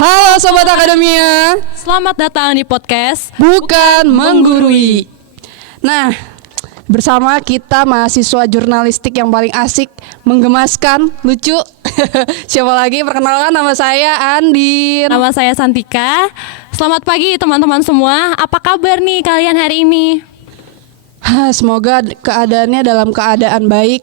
Halo Sobat Akademia, Selamat datang di podcast bukan menggurui. Nah, bersama kita mahasiswa jurnalistik yang paling asik, menggemaskan, lucu. Siapa lagi? Perkenalkan, nama saya Andin. Nama saya Santika. Selamat pagi teman-teman semua. Apa kabar nih kalian hari ini? Semoga keadaannya dalam keadaan baik.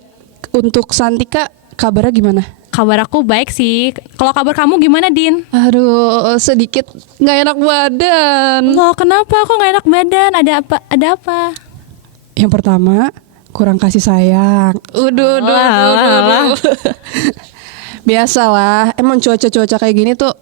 Untuk Santika, kabarnya gimana? Kabar aku baik sih. Kalau kabar kamu gimana, Din? Aduh, sedikit nggak enak badan. Loh, kenapa kok nggak enak badan? Ada apa? Ada apa? Yang pertama, kurang kasih sayang. Uduh. Biasalah, emang cuaca-cuaca kayak gini tuh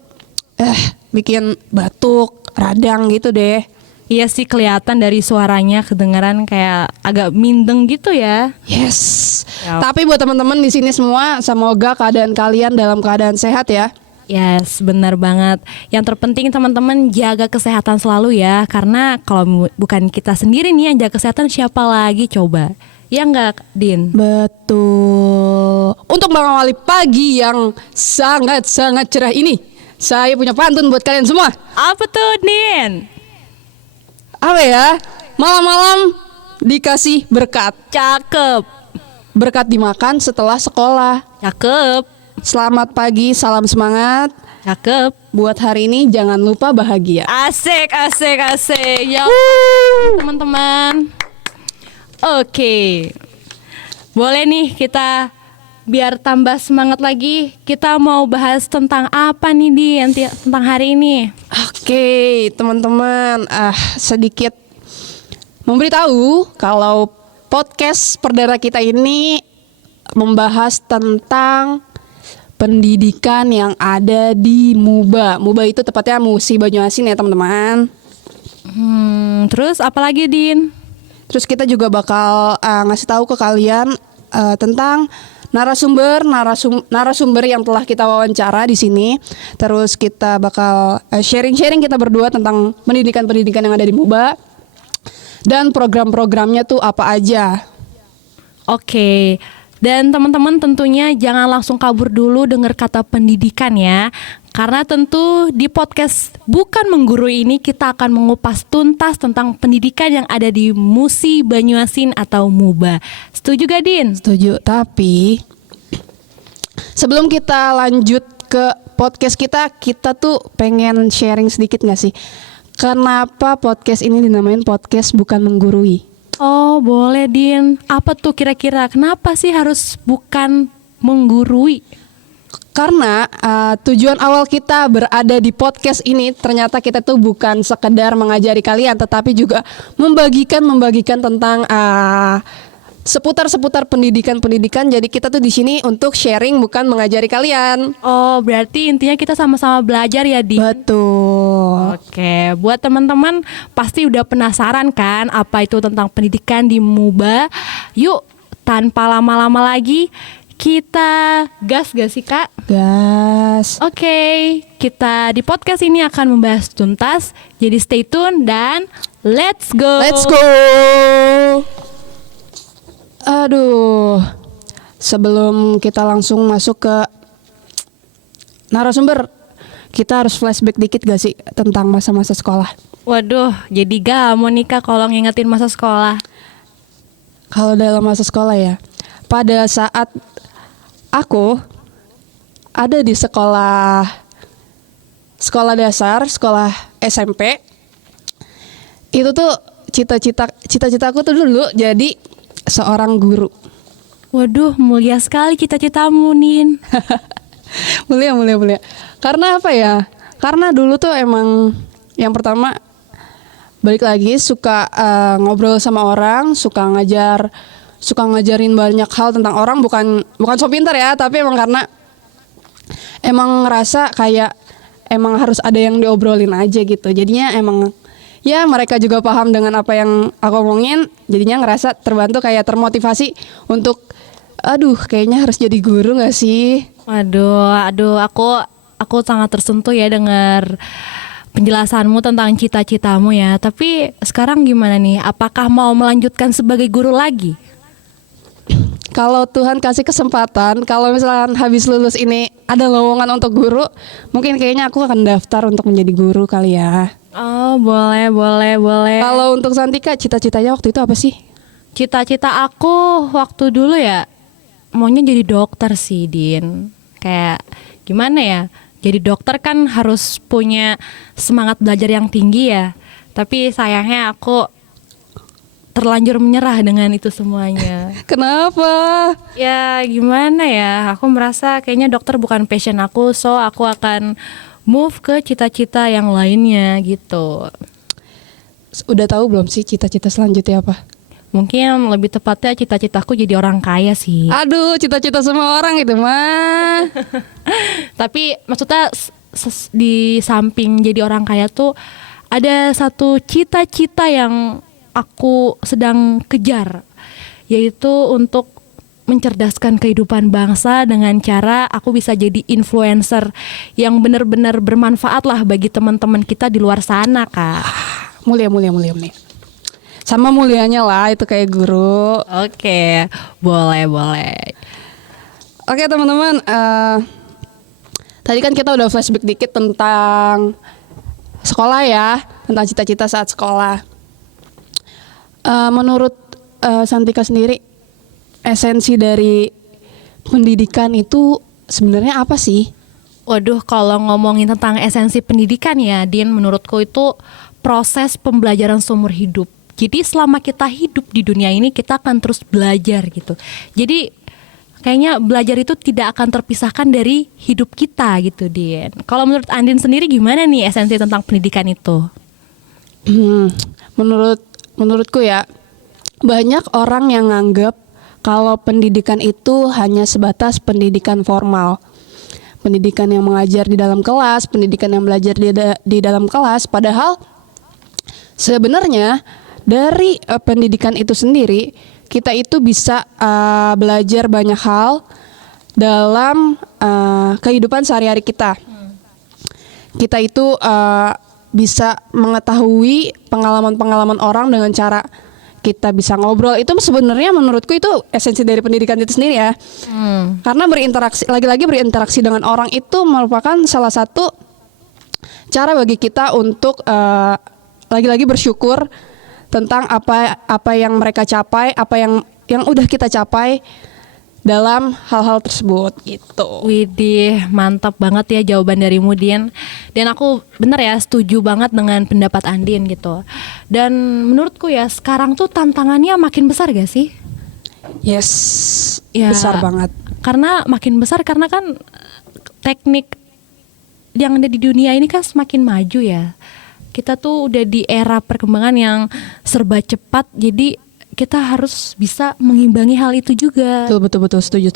bikin batuk, radang gitu deh. Iya sih, kelihatan dari suaranya kedengaran kayak agak mindeng gitu ya. Yes. Yap. Tapi buat teman-teman di sini semua, semoga keadaan kalian dalam keadaan sehat ya. Yes, benar banget. Yang terpenting teman-teman jaga kesehatan selalu ya. Karena kalau bukan kita sendiri nih yang jaga kesehatan, siapa lagi coba? Ya enggak, Din? Betul. Untuk mengawali pagi yang sangat-sangat cerah ini, saya punya pantun buat kalian semua. Apa tuh, Din? Apa ya? Malam-malam dikasih berkat. Cakep. Berkat dimakan setelah sekolah. Cakep. Selamat pagi, salam semangat. Cakep. Buat hari ini jangan lupa bahagia. Asik. Ya teman-teman. Oke. Boleh nih kita biar tambah semangat lagi. Kita mau bahas tentang apa nih tentang hari ini? Oke, teman-teman, sedikit memberitahu kalau podcast perdana kita ini membahas tentang pendidikan yang ada di MUBA. MUBA itu tepatnya Musi Banyuasin ya teman-teman. Terus apa lagi, Din? Terus kita juga bakal ngasih tahu ke kalian tentang narasumber yang telah kita wawancara di sini. Terus kita bakal sharing-sharing kita berdua tentang pendidikan yang ada di MUBA dan program-programnya tuh apa aja. Oke. Dan teman-teman tentunya jangan langsung kabur dulu dengar kata pendidikan ya. Karena tentu di podcast Bukan Menggurui ini kita akan mengupas tuntas tentang pendidikan yang ada di Musi Banyuasin atau MUBA. Setuju gak, Din? Setuju, tapi sebelum kita lanjut ke podcast kita tuh pengen sharing sedikit gak sih? Kenapa podcast ini dinamain podcast Bukan Menggurui? Oh boleh, Din. Apa tuh kira-kira? Kenapa sih harus bukan menggurui? Karena tujuan awal kita berada di podcast ini ternyata kita tuh bukan sekedar mengajari kalian, tetapi juga membagikan tentang seputar pendidikan. Jadi kita tuh di sini untuk sharing, bukan mengajari kalian. Oh berarti intinya kita sama-sama belajar ya, Din? Betul. Oke, buat teman-teman pasti udah penasaran kan apa itu tentang pendidikan di MUBA. Yuk, tanpa lama-lama lagi kita gas gak sih, Kak? Gas. Oke, kita di podcast ini akan membahas tuntas. Jadi stay tune dan let's go. Let's go. Aduh. Sebelum kita langsung masuk ke narasumber, kita harus flashback dikit gak sih tentang masa-masa sekolah? Waduh, jadi gak nih Kak kalau ngingetin masa sekolah. Kalau dalam masa sekolah ya, pada saat aku ada di sekolah dasar, sekolah SMP, itu tuh cita-citaku tuh dulu jadi seorang guru. Waduh, mulia sekali cita-citamu, Nin. Mulia. Karena apa ya? Karena dulu tuh emang yang pertama balik lagi suka ngobrol sama orang, suka ngajarin banyak hal tentang orang, bukan so pintar ya, tapi emang karena emang ngerasa kayak emang harus ada yang diobrolin aja gitu. Jadinya emang ya mereka juga paham dengan apa yang aku omongin, jadinya ngerasa terbantu, kayak termotivasi untuk kayaknya harus jadi guru gak sih? Aduh, aku sangat tersentuh ya dengar penjelasanmu tentang cita-citamu ya. Tapi sekarang gimana nih? Apakah mau melanjutkan sebagai guru lagi? kalau Tuhan kasih kesempatan, kalau misalkan habis lulus ini ada lowongan untuk guru, mungkin kayaknya aku akan daftar untuk menjadi guru kali ya. Oh, boleh, boleh, boleh. Kalau untuk Santika, cita-citanya waktu itu apa sih? Cita-cita aku waktu dulu ya maunya jadi dokter sih, Din. Kayak gimana ya? Jadi dokter kan harus punya semangat belajar yang tinggi ya. Tapi sayangnya aku terlanjur menyerah dengan itu semuanya. Kenapa? Ya gimana ya, aku merasa kayaknya dokter bukan passion aku, so aku akan move ke cita-cita yang lainnya gitu. Udah tahu belum sih cita-cita selanjutnya apa? Mungkin lebih tepatnya cita-citaku jadi orang kaya sih. Aduh, cita-cita semua orang itu mah. Tapi maksudnya di samping jadi orang kaya tuh ada satu cita-cita yang aku sedang kejar, yaitu untuk mencerdaskan kehidupan bangsa dengan cara aku bisa jadi influencer yang benar-benar bermanfaat lah bagi teman-teman kita di luar sana, Kak. Mulia. Sama mulianya lah itu kayak guru. Oke, boleh. Oke teman-teman, tadi kan kita udah flashback dikit tentang sekolah ya, tentang cita-cita saat sekolah. Menurut Santika sendiri, esensi dari pendidikan itu sebenarnya apa sih? Waduh, kalau ngomongin tentang esensi pendidikan ya, Din, menurutku itu proses pembelajaran seumur hidup. Jadi selama kita hidup di dunia ini kita akan terus belajar gitu. Jadi kayaknya belajar itu tidak akan terpisahkan dari hidup kita gitu, Din. Kalau menurut Andin sendiri gimana nih esensi tentang pendidikan itu? Menurutku ya, banyak orang yang nganggap kalau pendidikan itu hanya sebatas pendidikan formal. Pendidikan yang mengajar di dalam kelas, pendidikan yang belajar di dalam kelas, padahal sebenarnya dari pendidikan itu sendiri kita itu bisa belajar banyak hal dalam kehidupan sehari-hari kita. Kita itu bisa mengetahui pengalaman-pengalaman orang dengan cara kita bisa ngobrol. Itu sebenarnya menurutku itu esensi dari pendidikan itu sendiri ya. Karena lagi-lagi berinteraksi dengan orang itu merupakan salah satu cara bagi kita untuk lagi-lagi bersyukur tentang apa yang mereka capai, apa yang udah kita capai dalam hal-hal tersebut gitu. Widih, mantap banget ya jawaban dari Din. Dan aku bener ya setuju banget dengan pendapat Andin gitu. Dan menurutku ya sekarang tuh tantangannya makin besar gak sih? Yes, Ya, besar banget. Karena makin besar karena kan teknik yang ada di dunia ini kan semakin maju ya. Kita tuh udah di era perkembangan yang serba cepat, jadi kita harus bisa mengimbangi hal itu juga. Betul, setuju.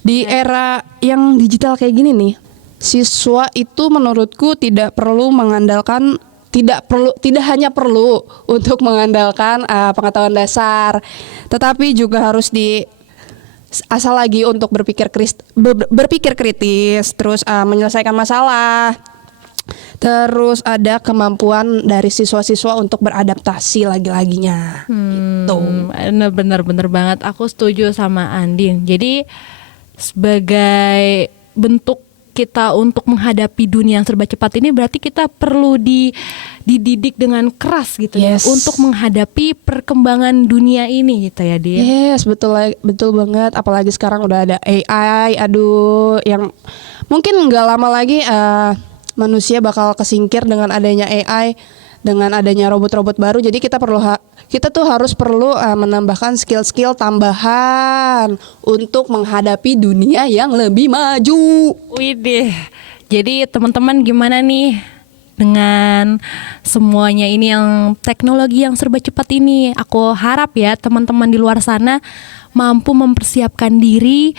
Di era yang digital kayak gini nih, siswa itu menurutku tidak hanya perlu untuk mengandalkan pengetahuan dasar, tetapi juga harus asal lagi untuk berpikir kritis, terus menyelesaikan masalah. Terus ada kemampuan dari siswa-siswa untuk beradaptasi lagi-laginya. Gitu. Bener banget, aku setuju sama Andin. Jadi sebagai bentuk kita untuk menghadapi dunia yang serba cepat ini berarti kita perlu dididik dengan keras gitu ya untuk menghadapi perkembangan dunia ini gitu ya, Din. Yes, betul banget. Apalagi sekarang udah ada AI, yang mungkin nggak lama lagi manusia bakal kesingkir dengan adanya AI, dengan adanya robot-robot baru. Jadi kita tuh harus perlu menambahkan skill-skill tambahan untuk menghadapi dunia yang lebih maju. Widih. Jadi teman-teman gimana nih dengan semuanya ini yang teknologi yang serba cepat ini? Aku harap ya teman-teman di luar sana mampu mempersiapkan diri,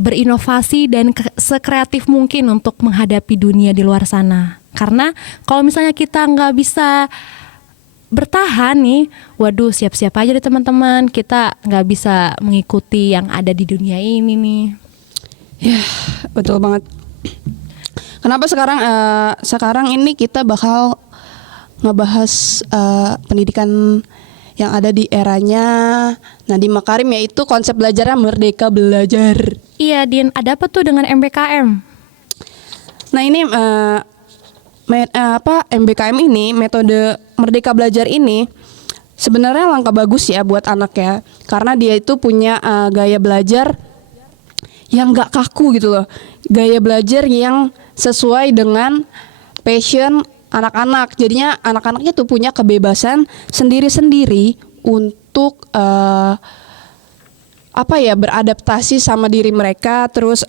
berinovasi dan sekreatif mungkin untuk menghadapi dunia di luar sana. Karena kalau misalnya kita nggak bisa bertahan nih, waduh siap-siap aja deh teman-teman, kita nggak bisa mengikuti yang ada di dunia ini nih. Ya, betul banget. Kenapa sekarang ini kita bakal ngebahas pendidikan yang ada di eranya Nadiem Makarim, yaitu konsep belajarnya Merdeka Belajar. Iya, Din, ada apa tuh dengan MBKM? Nah ini MBKM ini, metode Merdeka Belajar ini sebenarnya langkah bagus ya buat anak ya, karena dia itu punya gaya belajar yang gak kaku gitu loh, gaya belajar yang sesuai dengan passion anak-anak. Jadinya anak-anaknya tuh punya kebebasan sendiri-sendiri untuk beradaptasi sama diri mereka. Terus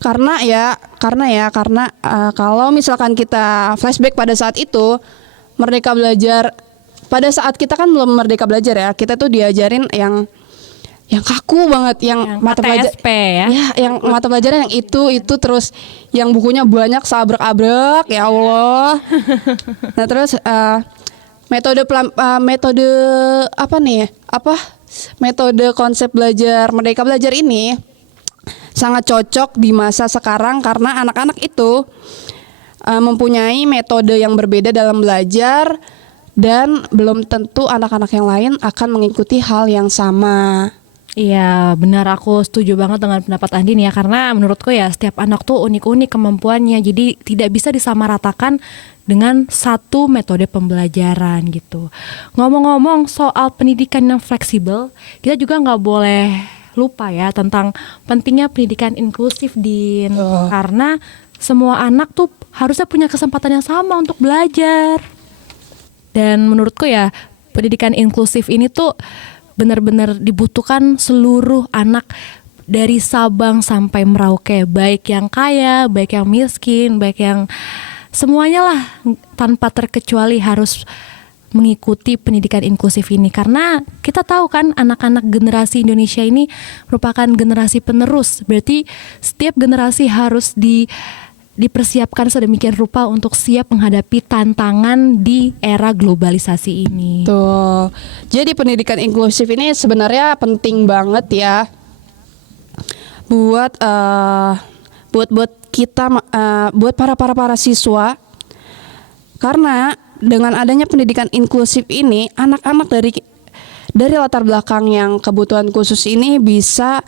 karena kalau misalkan kita flashback pada saat itu, Merdeka Belajar pada saat kita kan belum Merdeka Belajar ya, kita tuh diajarin yang kaku banget, yang mata belajar ya. Ya, yang mata pelajaran yang itu terus yang bukunya banyak seabrek-abrek, ya Allah. Nah, terus metode konsep belajar Merdeka Belajar ini sangat cocok di masa sekarang karena anak-anak itu mempunyai metode yang berbeda dalam belajar dan belum tentu anak-anak yang lain akan mengikuti hal yang sama. Iya, benar, aku setuju banget dengan pendapat Andin ya, karena menurutku ya setiap anak tuh unik-unik kemampuannya, jadi tidak bisa disamaratakan dengan satu metode pembelajaran gitu. Ngomong-ngomong soal pendidikan yang fleksibel, kita juga nggak boleh lupa ya tentang pentingnya pendidikan inklusif, Din. Karena semua anak tuh harusnya punya kesempatan yang sama untuk belajar. Dan menurutku ya pendidikan inklusif ini tuh benar-benar dibutuhkan seluruh anak dari Sabang sampai Merauke, baik yang kaya, baik yang miskin, baik yang semuanya lah, tanpa terkecuali harus mengikuti pendidikan inklusif ini. Karena kita tahu kan anak-anak generasi Indonesia ini merupakan generasi penerus, berarti setiap generasi harus dipersiapkan sedemikian rupa untuk siap menghadapi tantangan di era globalisasi ini. Tuh. Jadi pendidikan inklusif ini sebenarnya penting banget ya buat kita, buat para siswa, karena dengan adanya pendidikan inklusif ini anak-anak dari latar belakang yang kebutuhan khusus ini bisa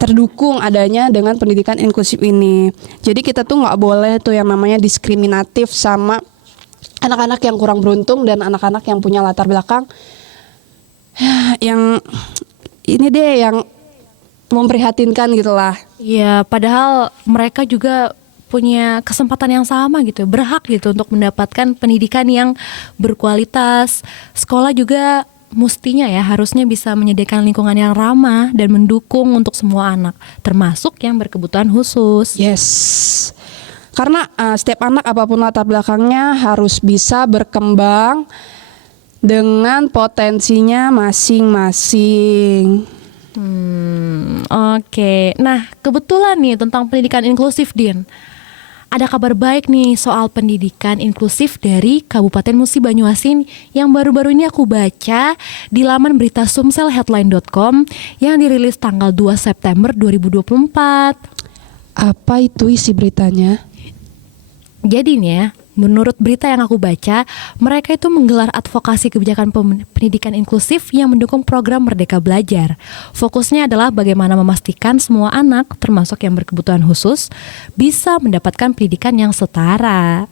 terdukung adanya dengan pendidikan inklusif ini. Jadi kita tuh nggak boleh tuh yang namanya diskriminatif sama anak-anak yang kurang beruntung dan anak-anak yang punya latar belakang yang ini deh yang memprihatinkan gitulah. Ya, padahal mereka juga punya kesempatan yang sama gitu, berhak gitu untuk mendapatkan pendidikan yang berkualitas. Sekolah juga mestinya ya harusnya bisa menyediakan lingkungan yang ramah dan mendukung untuk semua anak, termasuk yang berkebutuhan khusus. Yes. Karena setiap anak apapun latar belakangnya harus bisa berkembang dengan potensinya masing-masing. Oke. Nah, kebetulan nih tentang pendidikan inklusif, Din. Ada kabar baik nih soal pendidikan inklusif dari Kabupaten Musi Banyuasin yang baru-baru ini aku baca di laman berita sumselheadline.com yang dirilis tanggal 2 September 2024. Apa itu isi beritanya? Jadi nih ya, menurut berita yang aku baca, mereka itu menggelar advokasi kebijakan pendidikan inklusif yang mendukung program Merdeka Belajar. Fokusnya adalah bagaimana memastikan semua anak, termasuk yang berkebutuhan khusus, bisa mendapatkan pendidikan yang setara.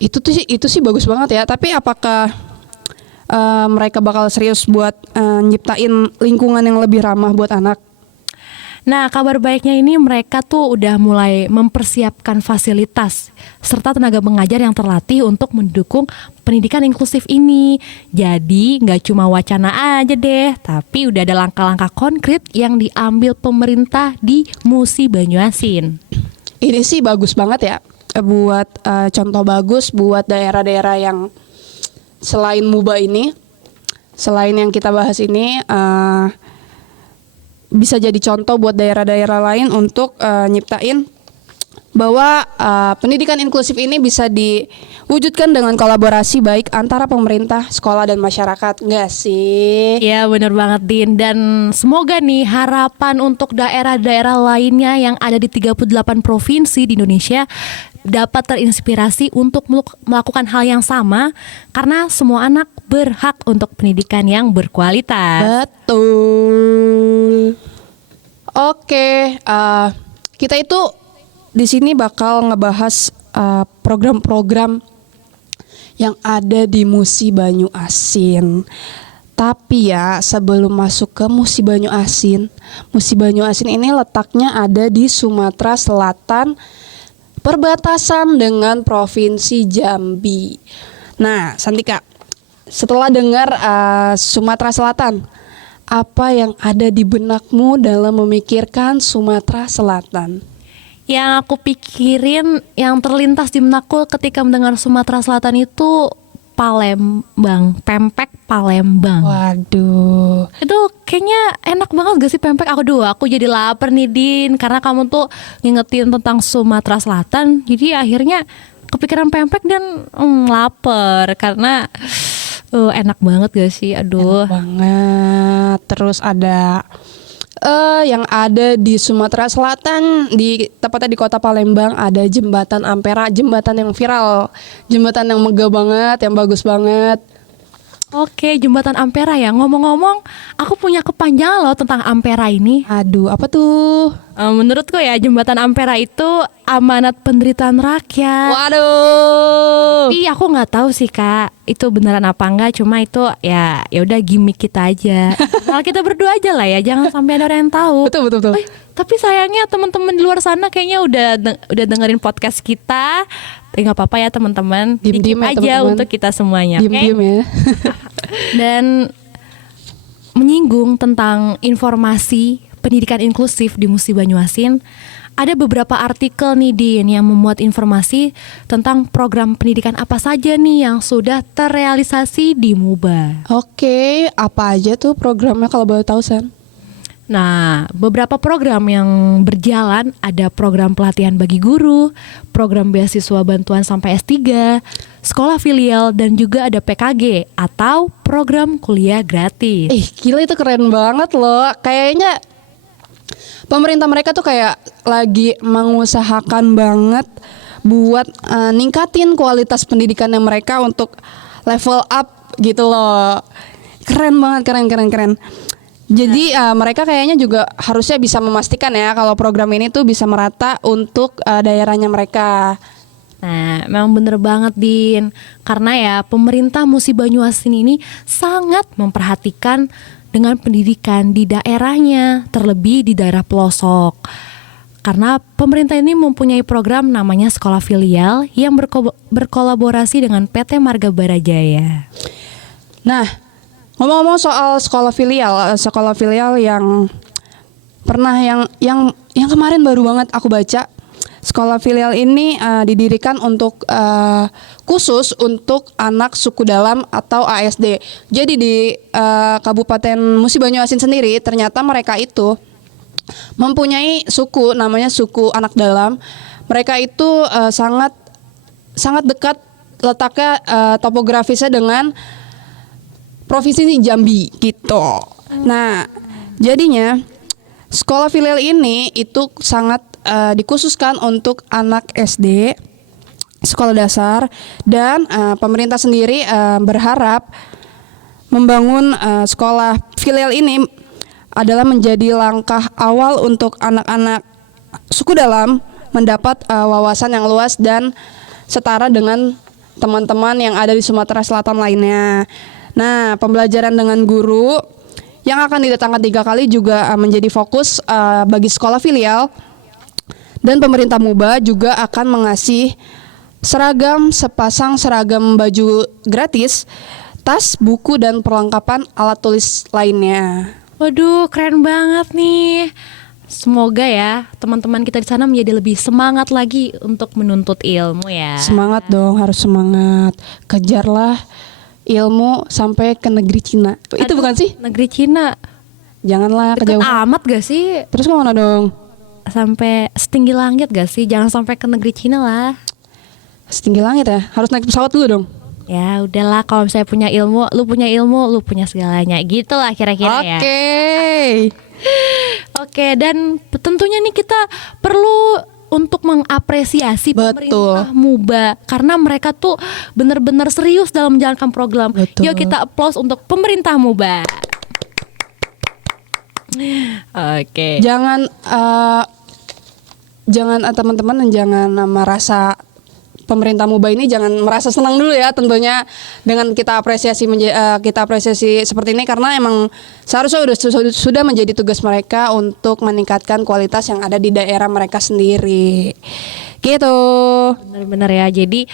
Itu sih bagus banget ya. Tapi apakah mereka bakal serius buat nyiptain lingkungan yang lebih ramah buat anak? Nah, kabar baiknya ini mereka tuh udah mulai mempersiapkan fasilitas serta tenaga pengajar yang terlatih untuk mendukung pendidikan inklusif ini. Jadi nggak cuma wacana aja deh, tapi udah ada langkah-langkah konkret yang diambil pemerintah di Musi Banyuasin. Ini sih bagus banget ya, buat contoh bagus buat daerah-daerah yang selain MUBA ini, selain yang kita bahas ini, bisa jadi contoh buat daerah-daerah lain untuk nyiptain bahwa pendidikan inklusif ini bisa diwujudkan dengan kolaborasi baik antara pemerintah, sekolah, dan masyarakat. Nggak sih? Ya, benar banget, Din. Dan semoga nih harapan untuk daerah-daerah lainnya yang ada di 38 provinsi di Indonesia dapat terinspirasi untuk melakukan hal yang sama karena semua anak berhak untuk pendidikan yang berkualitas. Betul. Oke, kita itu di sini bakal ngebahas program-program yang ada di Musi Banyu Asin. Tapi ya sebelum masuk ke Musi Banyu Asin ini letaknya ada di Sumatera Selatan, perbatasan dengan Provinsi Jambi. Nah, Santika, setelah dengar Sumatera Selatan, apa yang ada di benakmu dalam memikirkan Sumatera Selatan? Yang aku pikirin, yang terlintas di benakku ketika mendengar Sumatera Selatan itu Palembang, pempek Palembang. Waduh. Itu kayaknya enak banget gak sih pempek? Aku jadi lapar nih Din, karena kamu tuh ngingetin tentang Sumatera Selatan. Jadi akhirnya kepikiran pempek dan lapar karena enak banget gak sih? Aduh. Enak banget. Terus ada yang ada di Sumatera Selatan, tepatnya di kota Palembang, ada jembatan Ampera, jembatan yang viral, jembatan yang megah banget, yang bagus banget. Oke, jembatan Ampera ya. Ngomong-ngomong, aku punya kepanjangan loh tentang Ampera ini. Aduh, apa tuh? Menurutku ya, jembatan Ampera itu amanat penderitaan rakyat. Waduh. Tapi aku nggak tahu sih Kak, itu beneran apa enggak. Cuma itu ya udah gimmick kita aja. Kalau kita berdua aja lah ya, jangan sampai ada orang yang tahu. Betul. Tapi sayangnya teman-teman di luar sana kayaknya udah dengerin podcast kita. Nggak apa-apa ya teman-teman, Diem-diem ya, aja teman-teman. untuk kita semuanya. Diem-diem ya. Dan menyinggung tentang informasi pendidikan inklusif di Musi Banyu Asin, ada beberapa artikel nih Din yang memuat informasi tentang program pendidikan apa saja nih yang sudah terrealisasi di MUBA. Oke, apa aja tuh programnya kalau boleh tahu, San? Nah, beberapa program yang berjalan ada program pelatihan bagi guru, program beasiswa bantuan sampai S3, sekolah filial, dan juga ada PKG atau program kuliah gratis. Gila itu keren banget loh. Kayaknya pemerintah mereka tuh kayak lagi mengusahakan banget buat ningkatin kualitas pendidikan yang mereka untuk level up gitu loh. Keren banget, keren. Jadi mereka kayaknya juga harusnya bisa memastikan ya kalau program ini tuh bisa merata untuk daerahnya mereka. Nah, memang bener banget Din. Karena ya pemerintah Musi Banyu Asin ini sangat memperhatikan dengan pendidikan di daerahnya, terlebih di daerah pelosok. Karena pemerintah ini mempunyai program namanya Sekolah Filial yang berkolaborasi dengan PT Marga Barajaya. Nah, ngomong-ngomong soal sekolah filial yang pernah yang kemarin baru banget aku baca. Sekolah filial ini didirikan untuk khusus untuk anak suku dalam atau ASD. Jadi di Kabupaten Musi Banyu Asin sendiri ternyata mereka itu mempunyai suku namanya suku anak dalam. Mereka itu sangat dekat letaknya topografisnya dengan Provinsi Jambi gitu. Nah, jadinya sekolah filial ini itu sangat dikhususkan untuk anak SD, sekolah dasar, dan pemerintah sendiri berharap membangun sekolah filial ini adalah menjadi langkah awal untuk anak-anak suku dalam mendapat wawasan yang luas dan setara dengan teman-teman yang ada di Sumatera Selatan lainnya. Nah, pembelajaran dengan guru yang akan didatangkan 3 kali juga menjadi fokus bagi sekolah filial. Dan pemerintah MUBA juga akan mengasih sepasang seragam baju gratis, tas, buku, dan perlengkapan alat tulis lainnya. Waduh, keren banget nih. Semoga ya teman-teman kita di sana menjadi lebih semangat lagi untuk menuntut ilmu ya. Semangat dong, harus semangat. Kejarlah ilmu sampai ke negeri Cina. Itu bukan sih? Negeri Cina. Janganlah Deket kejauhan. amat gak sih? Terus kemana dong? Sampai setinggi langit gak sih? Jangan sampai ke negeri Cina lah. Setinggi langit ya? Harus naik pesawat dulu dong? Ya udahlah, kalau misalnya punya ilmu, lu punya segalanya. Gitu lah kira-kira ya. Oke. Oke, dan tentunya nih kita perlu untuk mengapresiasi Betul. pemerintah MUBA karena mereka tuh benar-benar serius dalam menjalankan program. Betul. Yuk kita applause untuk pemerintah MUBA. Oke. Jangan teman-teman jangan merasa pemerintah MUBA ini jangan merasa senang dulu ya, tentunya dengan kita apresiasi seperti ini, karena emang seharusnya sudah menjadi tugas mereka untuk meningkatkan kualitas yang ada di daerah mereka sendiri gitu. Benar-benar ya. Jadi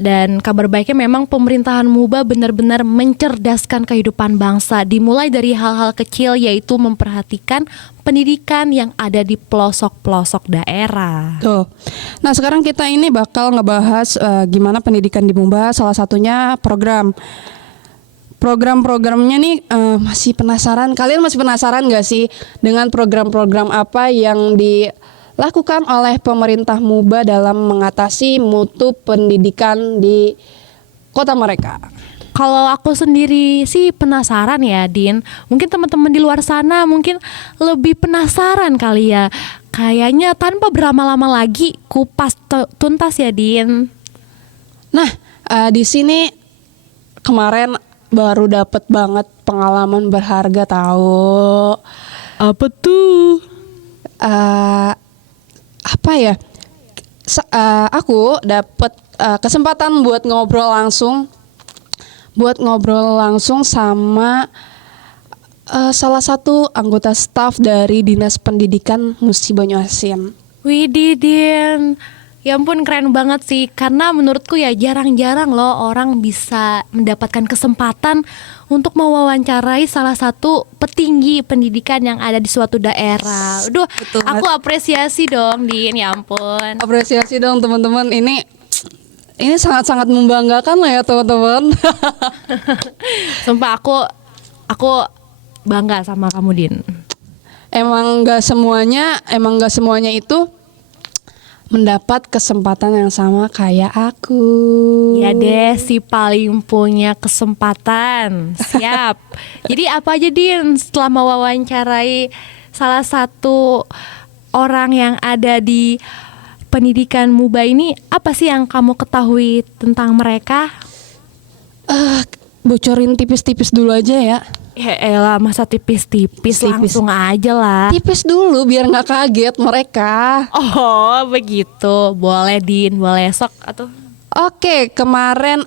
dan kabar baiknya memang pemerintahan MUBA benar-benar mencerdaskan kehidupan bangsa, dimulai dari hal-hal kecil yaitu memperhatikan pendidikan yang ada di pelosok-pelosok daerah. Tuh. Nah, sekarang kita ini bakal ngebahas gimana pendidikan di MUBA, salah satunya program-programnya nih. Masih penasaran? Kalian masih penasaran gak sih dengan program-program apa yang dilakukan oleh pemerintah MUBA dalam mengatasi mutu pendidikan di kota mereka? Kalau aku sendiri sih penasaran ya, Din. Mungkin teman-teman di luar sana mungkin lebih penasaran kali ya. Kayaknya tanpa berlama-lama lagi kupas tuntas ya, Din. Nah, di sini kemarin baru dapet banget pengalaman berharga tahu. Apa tuh? Apa ya? Aku dapet kesempatan buat ngobrol langsung sama salah satu anggota staf dari Dinas Pendidikan Musi Banyuasin. Widih, Din. Ya ampun, keren banget sih. Karena menurutku ya jarang-jarang loh orang bisa mendapatkan kesempatan untuk mewawancarai salah satu petinggi pendidikan yang ada di suatu daerah. Aduh, Betul. aku apresiasi dong, Din. Ya ampun. Apresiasi dong teman-teman. Ini sangat-sangat membanggakan lah ya teman-teman. Sumpah aku bangga sama kamu, Din. Emang nggak semuanya itu mendapat kesempatan yang sama kayak aku. Ya deh, si paling punya kesempatan. Siap. Jadi apa aja, Din, setelah mewawancarai salah satu orang yang ada di pendidikan MUBA ini, apa sih yang kamu ketahui tentang mereka? Bocorin tipis-tipis dulu aja ya. Ya elah, masa tipis-tipis, langsung aja lah. Tipis dulu biar nggak kaget mereka. Oh begitu, boleh Din, boleh sok atau? Oke, kemarin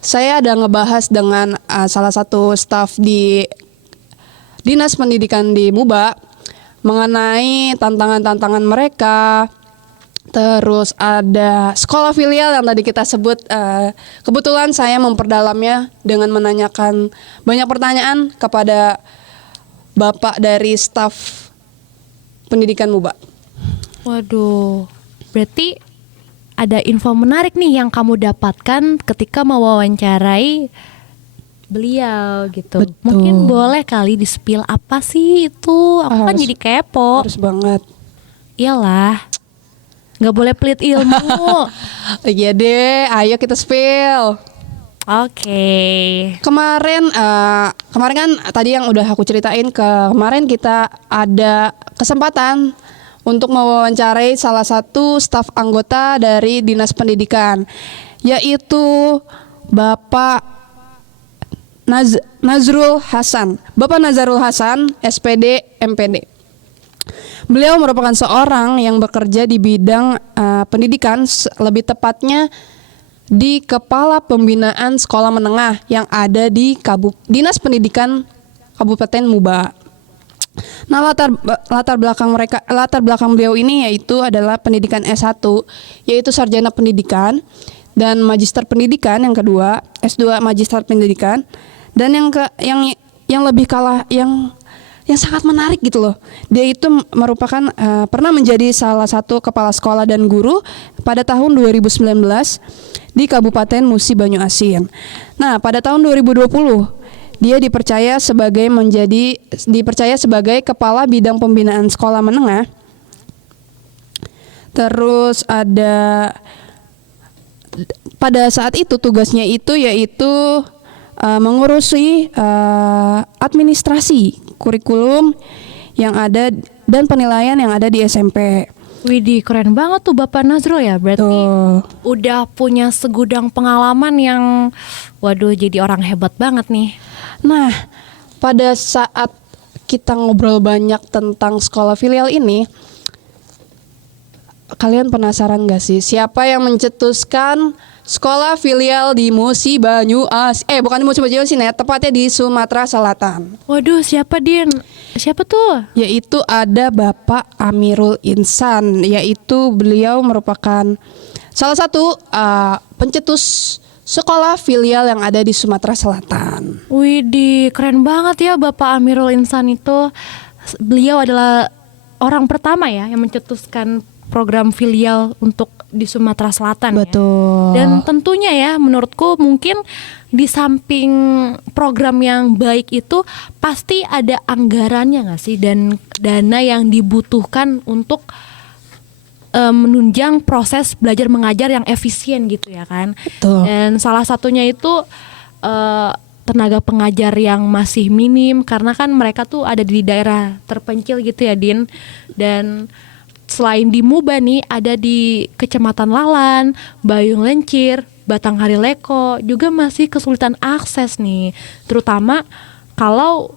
saya ada ngebahas dengan salah satu staf di Dinas Pendidikan di MUBA mengenai tantangan-tantangan mereka. Terus ada sekolah filial yang tadi kita sebut. Kebetulan saya memperdalamnya dengan menanyakan banyak pertanyaan kepada Bapak dari staf pendidikan MUBA. Waduh, berarti ada info menarik nih yang kamu dapatkan ketika mewawancarai beliau gitu. Betul. Mungkin boleh kali di-spill apa sih itu? Aku kan jadi kepo. Harus banget. Iyalah, nggak boleh pelit ilmu. Iya deh, ayo kita spill. Oke. Kemarin kan tadi yang udah aku ceritain, kemarin kita ada kesempatan untuk mewawancarai salah satu staf anggota dari Dinas Pendidikan, yaitu Bapak Nazrul Hasan. Bapak Nazrul Hasan, SPD MPD. Beliau merupakan seorang yang bekerja di bidang pendidikan, lebih tepatnya di Kepala Pembinaan Sekolah Menengah yang ada di Dinas Pendidikan Kabupaten MUBA. Nah, latar belakang beliau ini yaitu adalah pendidikan S1, yaitu sarjana pendidikan, dan magister pendidikan yang kedua, S2 magister pendidikan, dan yang lebih kalah yang sangat menarik gitu loh. Dia itu merupakan pernah menjadi salah satu kepala sekolah dan guru pada tahun 2019 di Kabupaten Musi Banyuasin. Nah, pada tahun 2020 dia dipercaya sebagai kepala bidang pembinaan sekolah menengah. Terus pada saat itu tugasnya itu yaitu mengurusi administrasi kurikulum yang ada dan penilaian yang ada di SMP. Widih, keren banget tuh Bapak Nazrul ya. Berarti Tuh. udah punya segudang pengalaman yang waduh jadi orang hebat banget nih. Nah, pada saat kita ngobrol banyak tentang sekolah filial ini, kalian penasaran gak sih siapa yang mencetuskan sekolah filial di Musi Banyuasin? Bukan di Musi Banyuasin ya, tepatnya di Sumatera Selatan. Waduh, siapa Din? Siapa tuh? Yaitu ada Bapak Amirul Insan, yaitu beliau merupakan salah satu pencetus sekolah filial yang ada di Sumatera Selatan. Widih, keren banget ya Bapak Amirul Insan itu. Beliau adalah orang pertama ya yang mencetuskan program filial untuk di Sumatera Selatan. Betul. Ya. Dan tentunya ya menurutku mungkin di samping program yang baik itu pasti ada anggarannya nggak sih, dan dana yang dibutuhkan untuk menunjang proses belajar mengajar yang efisien gitu ya kan. Betul. Dan salah satunya itu tenaga pengajar yang masih minim karena kan mereka tuh ada di daerah terpencil gitu ya Din. Dan selain di Muba nih, ada di Kecamatan Lalan, Bayung Lencir, Batanghari Leko juga masih kesulitan akses nih, terutama kalau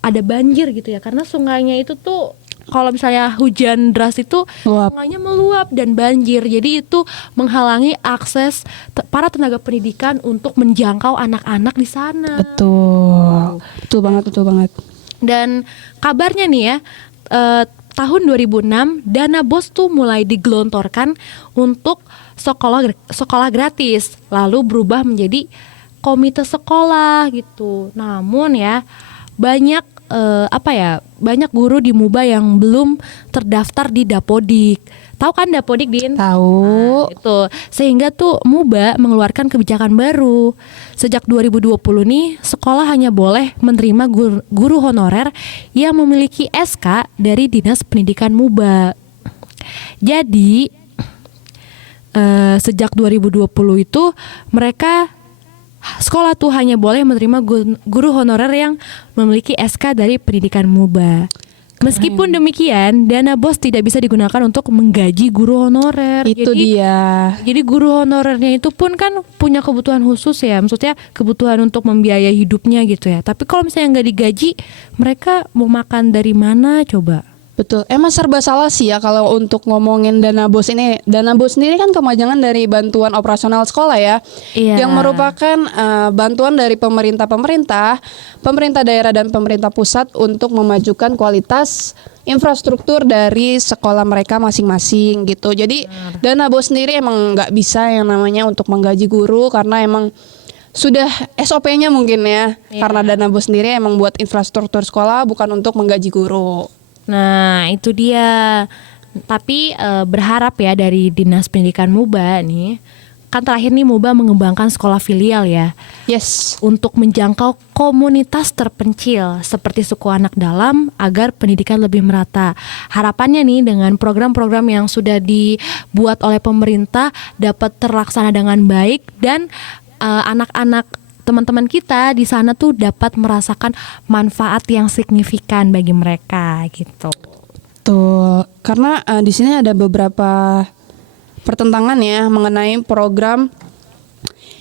ada banjir gitu ya, karena sungainya itu tuh kalau misalnya hujan deras itu sungainya meluap dan banjir, jadi itu menghalangi akses para tenaga pendidikan untuk menjangkau anak-anak di sana. Betul, betul banget. Dan kabarnya nih ya, tahun 2006 dana BOS tuh mulai digelontorkan untuk sekolah gratis, lalu berubah menjadi komite sekolah gitu. Namun ya banyak banyak guru di Muba yang belum terdaftar di Dapodik. Tahu kan Dapodik, Din? Tahu. Nah, itu. Sehingga tuh Muba mengeluarkan kebijakan baru. Sejak 2020 nih, sekolah hanya boleh menerima guru honorer yang memiliki SK dari Dinas Pendidikan Muba. Jadi sejak 2020 itu sekolah tuh hanya boleh menerima guru honorer yang memiliki SK dari Pendidikan Muba. Meskipun demikian, dana BOS tidak bisa digunakan untuk menggaji guru honorer. Itu dia. Jadi guru honorernya itu pun kan punya kebutuhan khusus ya, maksudnya kebutuhan untuk membiayai hidupnya gitu ya. Tapi kalau misalnya nggak digaji, mereka mau makan dari mana coba? Betul. Emang serba salah sih ya kalau untuk ngomongin dana BOS ini. Dana BOS sendiri kan kemajangan dari bantuan operasional sekolah ya. Iya. Yang merupakan bantuan dari pemerintah daerah dan pemerintah pusat untuk memajukan kualitas infrastruktur dari sekolah mereka masing-masing gitu. Jadi dana BOS sendiri emang nggak bisa yang namanya untuk menggaji guru karena emang sudah SOP-nya mungkin ya. Iya. Karena dana BOS sendiri emang buat infrastruktur sekolah bukan untuk menggaji guru. Nah itu dia. Tapi berharap ya dari Dinas Pendidikan Muba nih, kan terakhir nih Muba mengembangkan sekolah filial ya. Yes. Untuk menjangkau komunitas terpencil seperti suku anak dalam agar pendidikan lebih merata. Harapannya nih dengan program-program yang sudah dibuat oleh pemerintah dapat terlaksana dengan baik dan anak-anak teman-teman kita di sana tuh dapat merasakan manfaat yang signifikan bagi mereka gitu. Tuh, karena di sini ada beberapa pertentangan ya mengenai program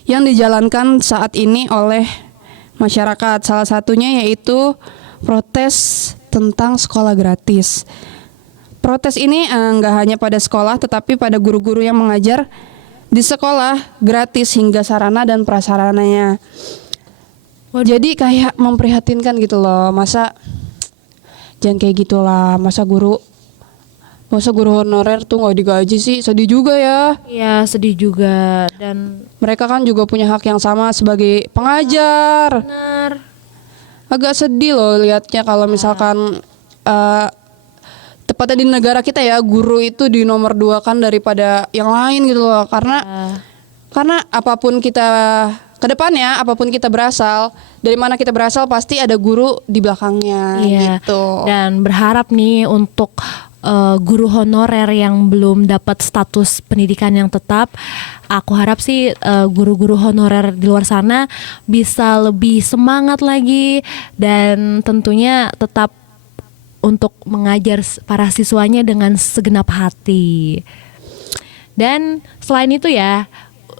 yang dijalankan saat ini oleh masyarakat. Salah satunya yaitu protes tentang sekolah gratis. Protes ini nggak hanya pada sekolah tetapi pada guru-guru yang mengajar di sekolah gratis hingga sarana dan prasarananya. Jadi kayak memprihatinkan gitu loh. Masa jangan kayak gitulah. Masa guru honorer tuh nggak digaji sih, sedih juga ya. Iya sedih juga, dan mereka kan juga punya hak yang sama sebagai pengajar. benar. Agak sedih loh lihatnya kalau misalkan tepatnya di negara kita ya, guru itu di nomor 2 kan daripada yang lain gitu loh. Karena apapun kita ke depannya, apapun kita berasal, dari mana kita berasal pasti ada guru di belakangnya gitu. Dan berharap nih untuk guru honorer yang belum dapat status pendidikan yang tetap, aku harap sih guru-guru honorer di luar sana bisa lebih semangat lagi dan tentunya tetap untuk mengajar para siswanya dengan segenap hati. Dan selain itu ya,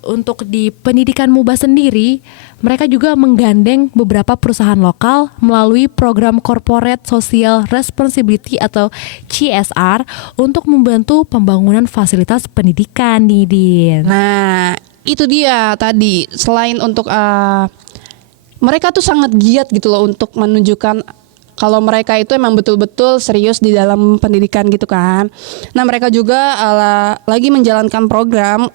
untuk di pendidikan MUBA sendiri, mereka juga menggandeng beberapa perusahaan lokal melalui program Corporate Social Responsibility atau CSR untuk membantu pembangunan fasilitas pendidikan nih, Din. Nah, itu dia tadi. Selain untuk mereka tuh sangat giat gitu loh untuk menunjukkan kalau mereka itu emang betul-betul serius di dalam pendidikan gitu kan. Nah, mereka juga lagi menjalankan program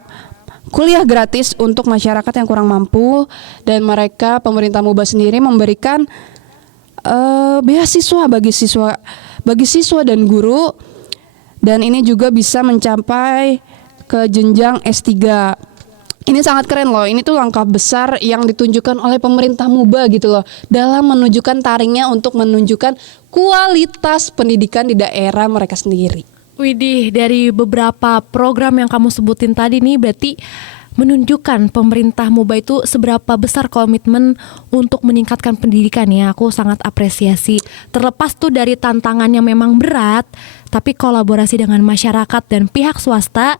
kuliah gratis untuk masyarakat yang kurang mampu, dan mereka pemerintah MUBA sendiri memberikan beasiswa bagi siswa dan guru, dan ini juga bisa mencapai ke jenjang S3. Ini sangat keren loh. Ini tuh langkah besar yang ditunjukkan oleh pemerintah MUBA gitu loh, dalam menunjukkan taringnya untuk menunjukkan kualitas pendidikan di daerah mereka sendiri. Widih, dari beberapa program yang kamu sebutin tadi nih, berarti menunjukkan pemerintah MUBA itu seberapa besar komitmen untuk meningkatkan pendidikan ya. Aku sangat apresiasi. Terlepas tuh dari tantangan yang memang berat, tapi kolaborasi dengan masyarakat dan pihak swasta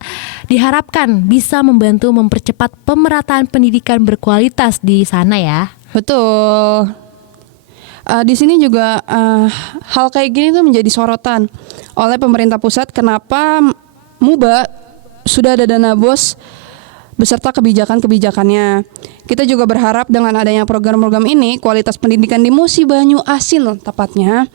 diharapkan bisa membantu mempercepat pemerataan pendidikan berkualitas di sana ya. Betul. Di sini juga hal kayak gini tuh menjadi sorotan oleh pemerintah pusat. Kenapa MUBA sudah ada dana BOS beserta kebijakan-kebijakannya. Kita juga berharap dengan adanya program-program ini, kualitas pendidikan di Musi Banyu Asin tepatnya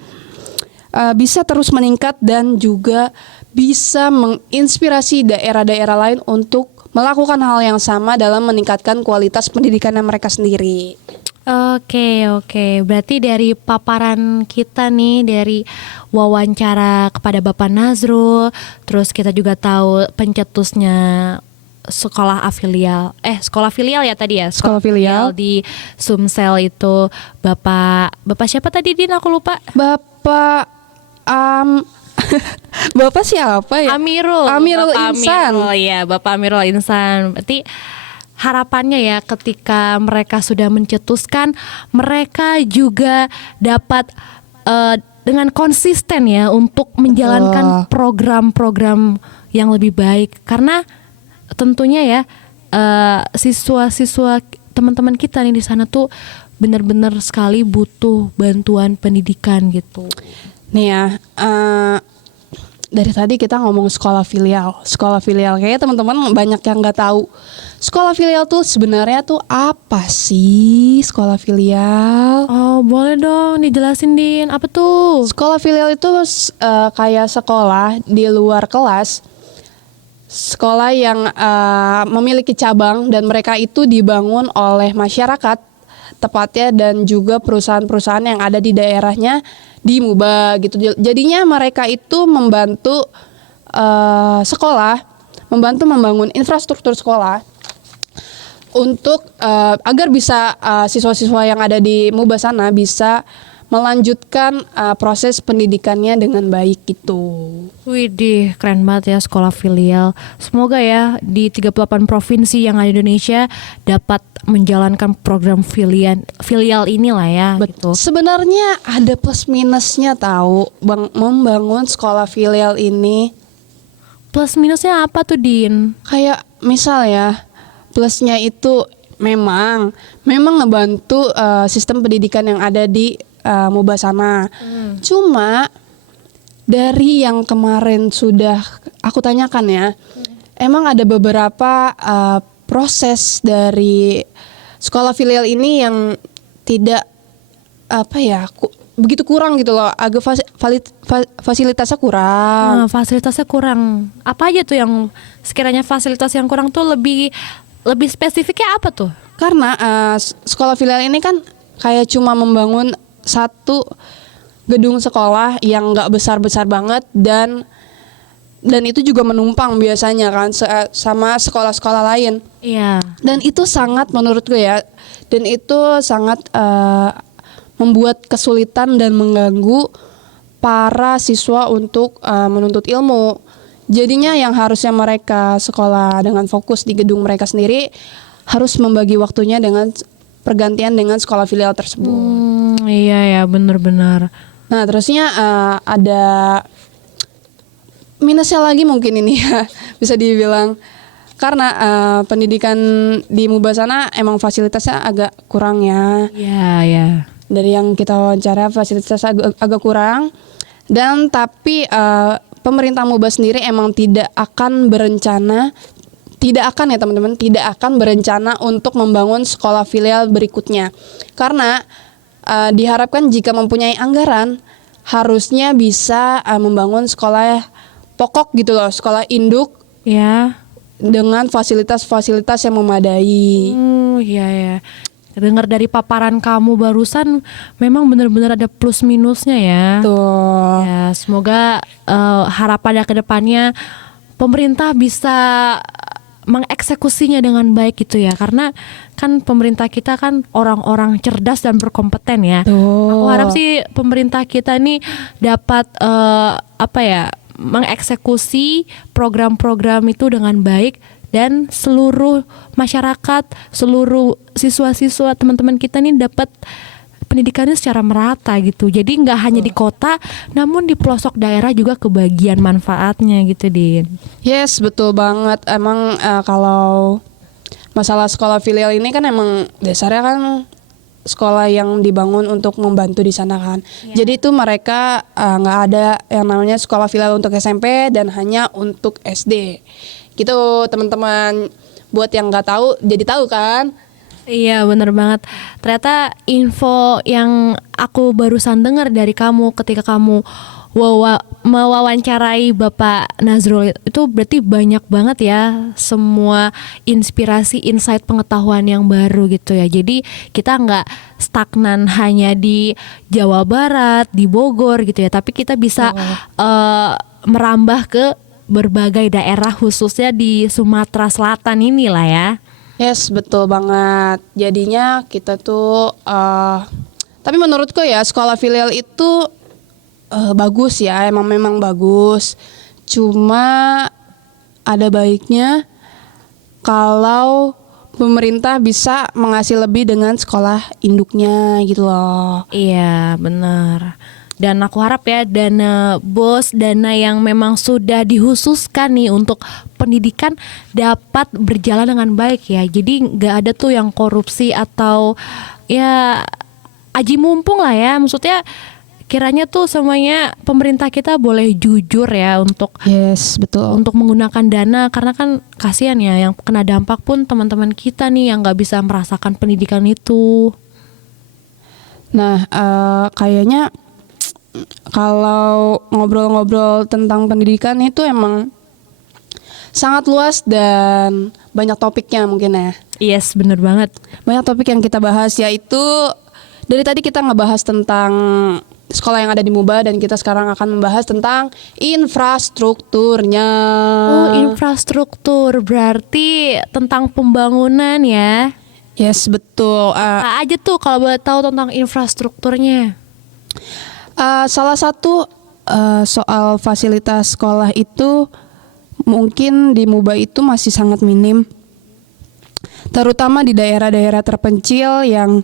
bisa terus meningkat dan juga bisa menginspirasi daerah-daerah lain untuk melakukan hal yang sama dalam meningkatkan kualitas pendidikan mereka sendiri. Oke. Berarti dari paparan kita nih, dari wawancara kepada Bapak Nazrul, terus kita juga tahu pencetusnya sekolah filial ya tadi ya. Sekolah filial di Sumsel itu Bapak siapa tadi, Din? Aku lupa. Bapak Bapak siapa ya? Amirul Bapak Insan. Bapak Amirul Insan. Berarti harapannya ya, ketika mereka sudah mencetuskan, mereka juga dapat dengan konsisten ya untuk menjalankan program-program yang lebih baik. Karena tentunya ya siswa-siswa teman-teman kita nih di sana tuh benar-benar sekali butuh bantuan pendidikan gitu. Nih ya, dari tadi kita ngomong sekolah filial. Kayaknya teman-teman banyak yang nggak tahu. Sekolah filial tuh sebenarnya tuh apa sih sekolah filial? Oh, boleh dong dijelasin, Din. Apa tuh? Sekolah filial itu kayak sekolah di luar kelas. Sekolah yang memiliki cabang dan mereka itu dibangun oleh masyarakat tepatnya, dan juga perusahaan-perusahaan yang ada di daerahnya di MUBA gitu. Jadinya mereka itu membantu sekolah, membantu membangun infrastruktur sekolah untuk agar bisa siswa-siswa yang ada di MUBA sana bisa melanjutkan proses pendidikannya dengan baik gitu. Widih, keren banget ya sekolah filial. Semoga ya di 38 provinsi yang ada di Indonesia dapat menjalankan program filial inilah ya. Gitu. Sebenarnya ada plus minusnya tahu membangun sekolah filial ini. Plus minusnya apa tuh, Din? Kayak misal ya, plusnya itu memang ngebantu sistem pendidikan yang ada di MUBA sana. Cuma dari yang kemarin sudah aku tanyakan ya, emang ada beberapa proses dari sekolah filial ini yang tidak begitu kurang gitu loh, agak fasilitasnya kurang. Fasilitasnya kurang. Apa aja tuh yang sekiranya fasilitas yang kurang tuh lebih spesifiknya apa tuh? Karena sekolah filial ini kan kayak cuma membangun satu gedung sekolah yang nggak besar-besar banget, dan itu juga menumpang biasanya kan sama sekolah-sekolah lain. Iya. Dan itu sangat menurutku ya, dan itu sangat membuat kesulitan dan mengganggu para siswa untuk menuntut ilmu. Jadinya yang harusnya mereka sekolah dengan fokus di gedung mereka sendiri harus membagi waktunya dengan pergantian dengan sekolah filial tersebut. Iya ya, benar-benar. Nah, terusnya ada minusnya lagi mungkin ini ya, bisa dibilang karena pendidikan di MUBA sana emang fasilitasnya agak kurang ya. Iya, ya. Dari yang kita wawancara fasilitasnya agak kurang, dan tapi pemerintah MUBA sendiri emang tidak akan ya teman-teman, tidak akan berencana untuk membangun sekolah filial berikutnya. Karena diharapkan jika mempunyai anggaran harusnya bisa membangun sekolah pokok gitu loh, sekolah induk Ya. dengan fasilitas-fasilitas yang memadai. Iya ya. Dengar dari paparan kamu barusan, memang benar-benar ada plus minusnya ya. Tuh. Ya, semoga harapannya ke depannya pemerintah bisa mengeksekusinya dengan baik gitu ya, karena kan pemerintah kita kan orang-orang cerdas dan berkompeten ya. Aku harap sih pemerintah kita nih dapat mengeksekusi program-program itu dengan baik, dan seluruh masyarakat, seluruh siswa-siswa teman-teman kita nih dapat pendidikannya secara merata gitu. Jadi nggak hanya di kota, namun di pelosok daerah juga kebagian manfaatnya gitu, Din. Yes, betul banget. Emang kalau masalah sekolah filial ini kan emang dasarnya kan sekolah yang dibangun untuk membantu di sana kan. Jadi itu mereka nggak ada yang namanya sekolah filial untuk SMP dan hanya untuk SD. Gitu teman-teman. Buat yang nggak tahu jadi tahu kan. Iya, bener banget. Ternyata info yang aku barusan dengar dari kamu ketika kamu mewawancarai Bapak Nazrul itu berarti banyak banget ya semua inspirasi, insight, pengetahuan yang baru gitu ya. Jadi kita nggak stagnan hanya di Jawa Barat, di Bogor gitu ya, tapi kita bisa merambah ke berbagai daerah khususnya di Sumatera Selatan inilah ya. Yes, betul banget. Jadinya kita tuh tapi menurutku ya sekolah filial itu bagus ya, memang bagus. Cuma ada baiknya kalau pemerintah bisa mengasih lebih dengan sekolah induknya gitu loh. Iya, benar. Dan aku harap ya dana yang memang sudah dikhususkan nih untuk pendidikan dapat berjalan dengan baik ya. Jadi nggak ada tuh yang korupsi atau ya aji mumpung lah ya. Maksudnya kiranya tuh semuanya pemerintah kita boleh jujur ya untuk Yes, betul. untuk menggunakan dana, karena kan kasihan ya yang kena dampak pun teman-teman kita nih yang nggak bisa merasakan pendidikan itu. Nah, kayaknya kalau ngobrol-ngobrol tentang pendidikan itu emang sangat luas dan banyak topiknya mungkin ya. Yes, bener banget. Banyak topik yang kita bahas, yaitu dari tadi kita ngebahas tentang sekolah yang ada di MUBA, dan kita sekarang akan membahas tentang infrastrukturnya. Oh, infrastruktur berarti tentang pembangunan ya. Yes, betul. Apa aja tuh kalau boleh tahu tentang infrastrukturnya? Salah satu soal fasilitas sekolah itu mungkin di MUBA itu masih sangat minim, terutama di daerah-daerah terpencil yang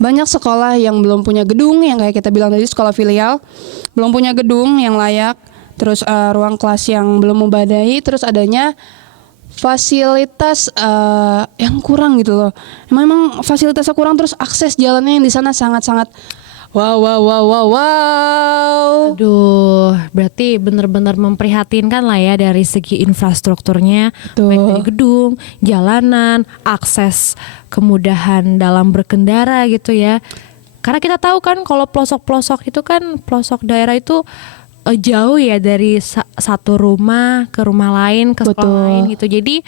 banyak sekolah yang belum punya gedung, yang kayak kita bilang tadi sekolah filial belum punya gedung yang layak, terus ruang kelas yang belum memadai, terus adanya fasilitas yang kurang gitu loh. Memang fasilitasnya kurang, terus akses jalannya yang di sana sangat-sangat wow. Aduh, berarti benar-benar memprihatinkan lah ya dari segi infrastrukturnya, Betul. baik dari gedung, jalanan, akses, kemudahan dalam berkendara gitu ya. Karena kita tahu kan kalau pelosok-pelosok itu kan, pelosok daerah itu jauh ya dari satu rumah ke rumah lain, ke sekolah Betul. lain gitu. Jadi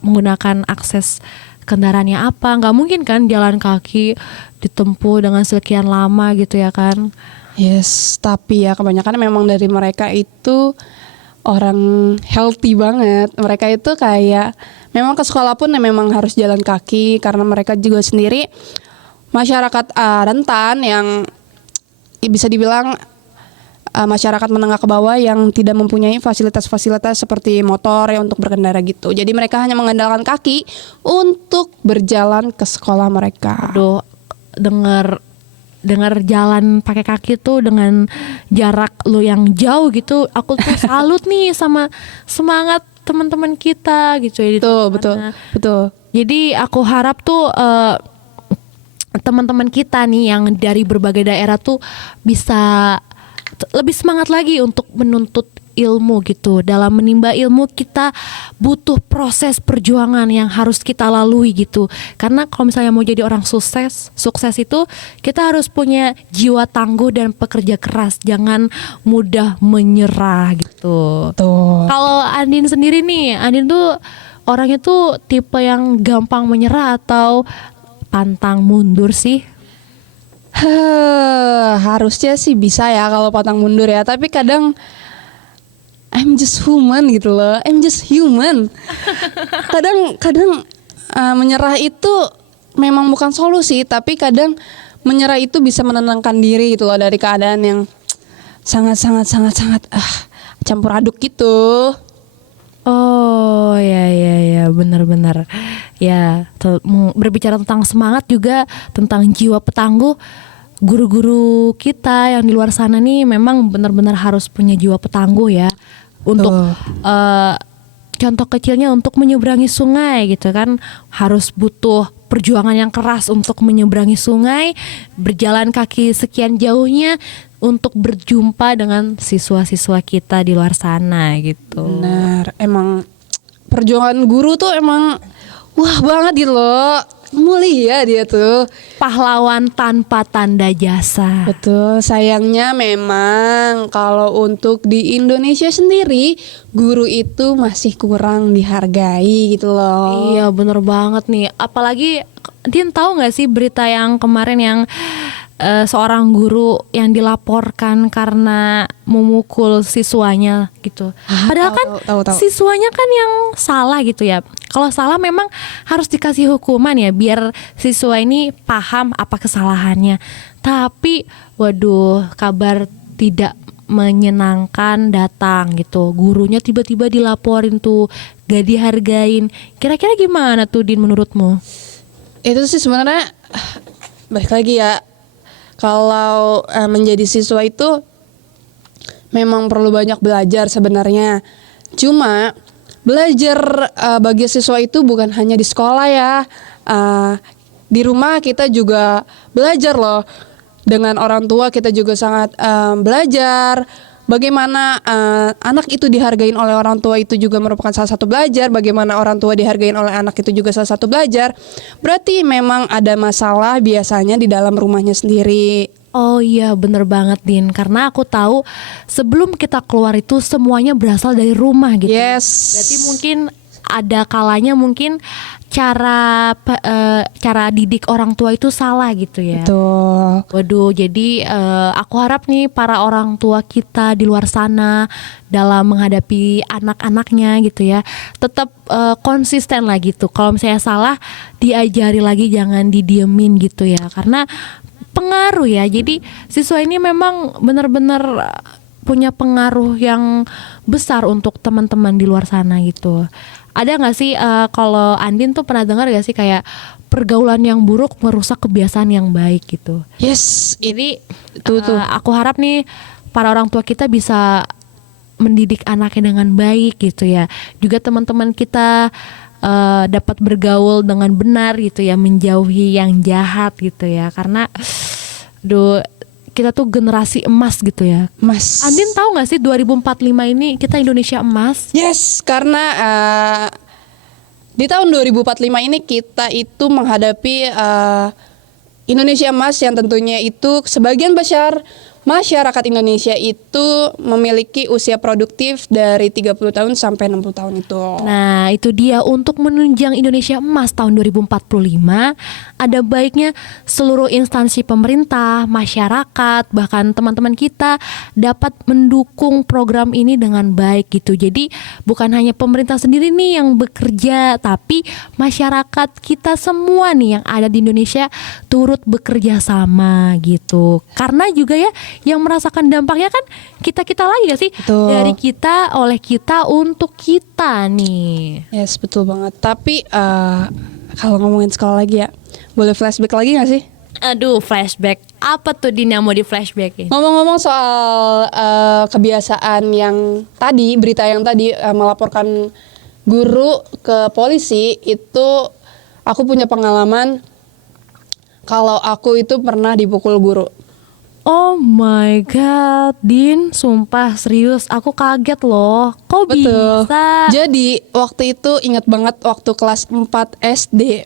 menggunakan akses kendaraannya apa, nggak mungkin kan jalan kaki ditempuh dengan sekian lama gitu ya kan. Yes, tapi ya kebanyakan memang dari mereka itu orang healthy banget. Mereka itu kayak memang ke sekolah pun memang harus jalan kaki, karena mereka juga sendiri masyarakat rentan yang bisa dibilang masyarakat menengah ke bawah yang tidak mempunyai fasilitas-fasilitas seperti motor ya untuk berkendara gitu. Jadi mereka hanya mengandalkan kaki untuk berjalan ke sekolah mereka. Aduh, dengar dengar jalan pakai kaki tuh dengan jarak lu yang jauh gitu, aku tuh salut nih sama semangat teman-teman kita gitu ya di Betul, tengah betul, sana. betul. Jadi aku harap tuh teman-teman kita nih yang dari berbagai daerah tuh bisa lebih semangat lagi untuk menuntut ilmu gitu. Dalam menimba ilmu kita butuh proses perjuangan yang harus kita lalui gitu. Karena kalau misalnya mau jadi orang sukses itu kita harus punya jiwa tangguh dan pekerja keras. Jangan mudah menyerah gitu. Tuh. Kalau Andin sendiri nih, Andin tuh orangnya tuh tipe yang gampang menyerah atau pantang mundur sih? Harusnya sih bisa ya kalau pantang mundur ya. Tapi kadang I'm just human gitu loh. I'm just human. Kadang menyerah itu memang bukan solusi, tapi kadang menyerah itu bisa menenangkan diri gitu loh dari keadaan yang sangat campur aduk gitu. Oh ya benar-benar ya berbicara tentang semangat juga tentang jiwa petangguh, guru-guru kita yang di luar sana nih memang benar-benar harus punya jiwa petangguh ya untuk contoh kecilnya untuk menyeberangi sungai gitu kan, harus butuh perjuangan yang keras untuk menyeberangi sungai, berjalan kaki sekian jauhnya untuk berjumpa dengan siswa-siswa kita di luar sana gitu. Benar, emang perjuangan guru tuh emang wah banget gitu loh. Mulia dia tuh. Pahlawan tanpa tanda jasa. Betul, sayangnya memang kalau untuk di Indonesia sendiri guru itu masih kurang dihargai gitu loh. Iya bener banget nih. Apalagi Din tahu nggak sih berita yang kemarin yang seorang guru yang dilaporkan karena memukul siswanya gitu. Padahal kan tahu. siswanya kan yang salah gitu ya. Kalau salah memang harus dikasih hukuman ya biar siswa ini paham apa kesalahannya. Tapi waduh, kabar tidak menyenangkan datang gitu. Gurunya tiba-tiba dilaporin tuh, gak dihargain. Kira-kira gimana tuh Din menurutmu? Itu sih sebenarnya balik lagi ya. Kalau menjadi siswa itu memang perlu banyak belajar sebenarnya. Cuma belajar bagi siswa itu bukan hanya di sekolah ya. Di rumah kita juga belajar loh. Dengan orang tua kita juga sangat belajar. Bagaimana anak itu dihargain oleh orang tua itu juga merupakan salah satu belajar. Bagaimana orang tua dihargain oleh anak itu juga salah satu belajar. Berarti memang ada masalah biasanya di dalam rumahnya sendiri. Oh iya bener banget Din. Karena aku tahu sebelum kita keluar itu semuanya berasal dari rumah gitu. Yes. Berarti mungkin ada kalanya mungkin cara didik orang tua itu salah gitu ya. Betul. Waduh, jadi aku harap nih para orang tua kita di luar sana dalam menghadapi anak-anaknya gitu ya, tetap konsisten lah gitu. Kalau misalnya salah, diajari lagi, jangan didiemin gitu ya, karena pengaruh ya. Jadi siswa ini memang benar-benar punya pengaruh yang besar untuk teman-teman di luar sana gitu. Ada nggak sih kalau Andin tuh pernah dengar gak sih kayak pergaulan yang buruk merusak kebiasaan yang baik gitu? Yes. Jadi itu tuh. aku harap nih para orang tua kita bisa mendidik anaknya dengan baik gitu ya. Juga teman-teman kita dapat bergaul dengan benar gitu ya, menjauhi yang jahat gitu ya. Karena kita tuh generasi emas gitu ya. Mas. Andin tahu nggak sih 2045 ini kita Indonesia emas? Yes, karena di tahun 2045 ini kita itu menghadapi Indonesia emas yang tentunya itu sebagian besar masyarakat Indonesia itu memiliki usia produktif dari 30 tahun sampai 60 tahun itu. Nah, itu dia untuk menunjang Indonesia emas tahun 2045, ada baiknya seluruh instansi pemerintah, masyarakat, bahkan teman-teman kita dapat mendukung program ini dengan baik gitu. Jadi, bukan hanya pemerintah sendiri nih yang bekerja, tapi masyarakat kita semua nih yang ada di Indonesia turut bekerja sama gitu. Karena juga ya yang merasakan dampaknya kan kita-kita lagi gak sih? Betul. Dari kita, oleh kita, untuk kita nih. Yes, betul banget. Tapi kalau ngomongin sekolah lagi ya, boleh flashback lagi gak sih? Aduh, flashback. Apa tuh Din yang mau di flashbackin? Ngomong-ngomong soal kebiasaan yang tadi, berita yang tadi melaporkan guru ke polisi, itu aku punya pengalaman kalau aku itu pernah dipukul guru. Oh my god, Din, sumpah serius, aku kaget loh. Kok Betul. bisa? Jadi waktu itu ingat banget waktu kelas 4 SD.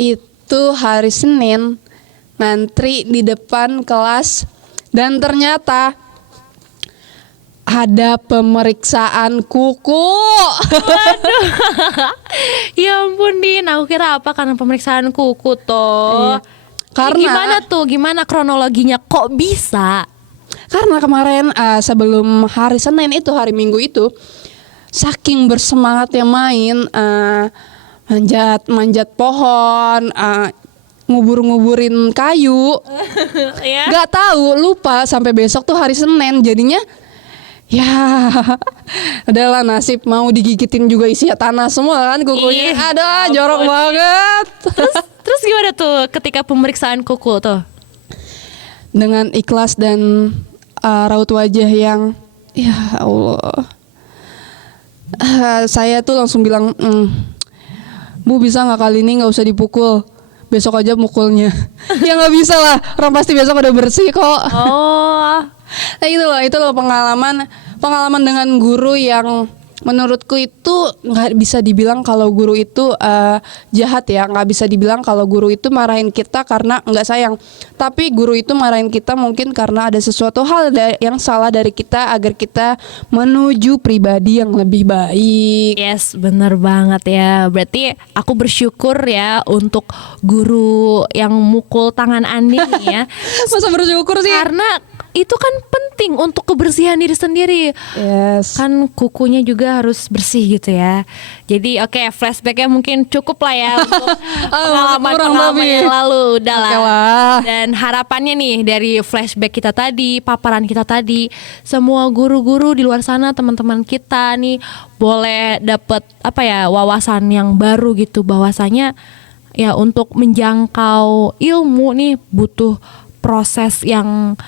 Itu hari Senin, ngantri di depan kelas dan ternyata ada pemeriksaan kuku. Ya ampun Din, aku kira apa karena pemeriksaan kuku toh. Iya. Karena Gimana tuh? Gimana kronologinya? Kok bisa? Karena kemarin sebelum hari Senin itu, hari Minggu itu, saking bersemangatnya main, manjat pohon, ngubur-nguburin kayu, Ya. nggak tahu, lupa sampai besok tuh hari Senin, jadinya ya adalah nasib, mau digigitin juga isi tanah semua kan kukunya. Ih, Aduh, ampun. jorok banget. Terus gimana tuh ketika pemeriksaan kuku tuh? Dengan ikhlas dan raut wajah yang ya Allah, saya tuh langsung bilang, Bu bisa nggak kali ini nggak usah dipukul, besok aja mukulnya. Ya nggak bisa lah, orang pasti besok udah bersih kok. Oh, Nah itu loh pengalaman dengan guru yang menurutku itu nggak bisa dibilang kalau guru itu jahat ya, nggak bisa dibilang kalau guru itu marahin kita karena nggak sayang, tapi guru itu marahin kita mungkin karena ada sesuatu hal yang salah dari kita agar kita menuju pribadi yang lebih baik. yes, bener banget ya. Berarti aku bersyukur ya untuk guru yang mukul tangan Andin nih ya. Masa bersyukur sih? Karena itu kan penting untuk kebersihan diri sendiri. Yes. Kan kukunya juga harus bersih gitu ya. Jadi oke, flashbacknya mungkin cukup lah ya untuk pengalaman-pengalaman yang lalu. Udah lah. Oke lah. Dan harapannya nih dari flashback kita tadi, paparan kita tadi, semua guru-guru di luar sana, teman-teman kita nih boleh dapat apa ya, wawasan yang baru gitu, bahwasanya ya untuk menjangkau ilmu nih butuh proses yang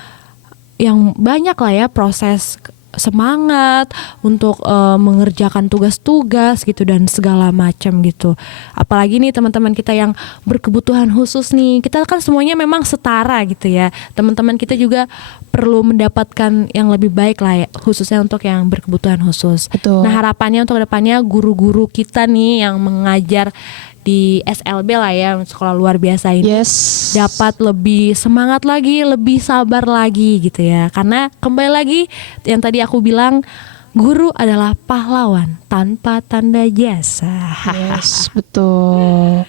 banyak lah ya, proses semangat untuk mengerjakan tugas-tugas gitu dan segala macam gitu. Apalagi nih teman-teman kita yang berkebutuhan khusus nih, kita kan semuanya memang setara gitu ya. Teman-teman kita juga perlu mendapatkan yang lebih baik lah ya, khususnya untuk yang berkebutuhan khusus. Betul. Nah harapannya untuk kedepannya guru-guru kita nih yang mengajar di SLB lah ya, sekolah luar biasa ini, Yes. dapat lebih semangat lagi, lebih sabar lagi gitu ya. Karena kembali lagi yang tadi aku bilang, guru adalah pahlawan tanpa tanda jasa. Yes, betul.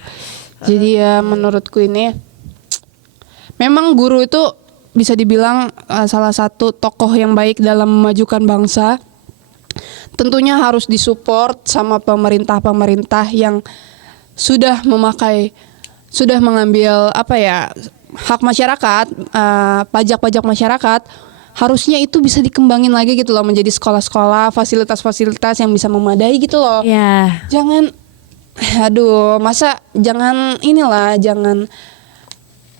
Jadi ya menurutku ini memang guru itu bisa dibilang salah satu tokoh yang baik dalam memajukan bangsa. Tentunya harus disupport sama pemerintah-pemerintah yang sudah mengambil apa ya, hak masyarakat, pajak-pajak masyarakat, harusnya itu bisa dikembangin lagi gitu loh, menjadi sekolah-sekolah, fasilitas-fasilitas yang bisa memadai gitu loh. Ya, Jangan, aduh, masa jangan jangan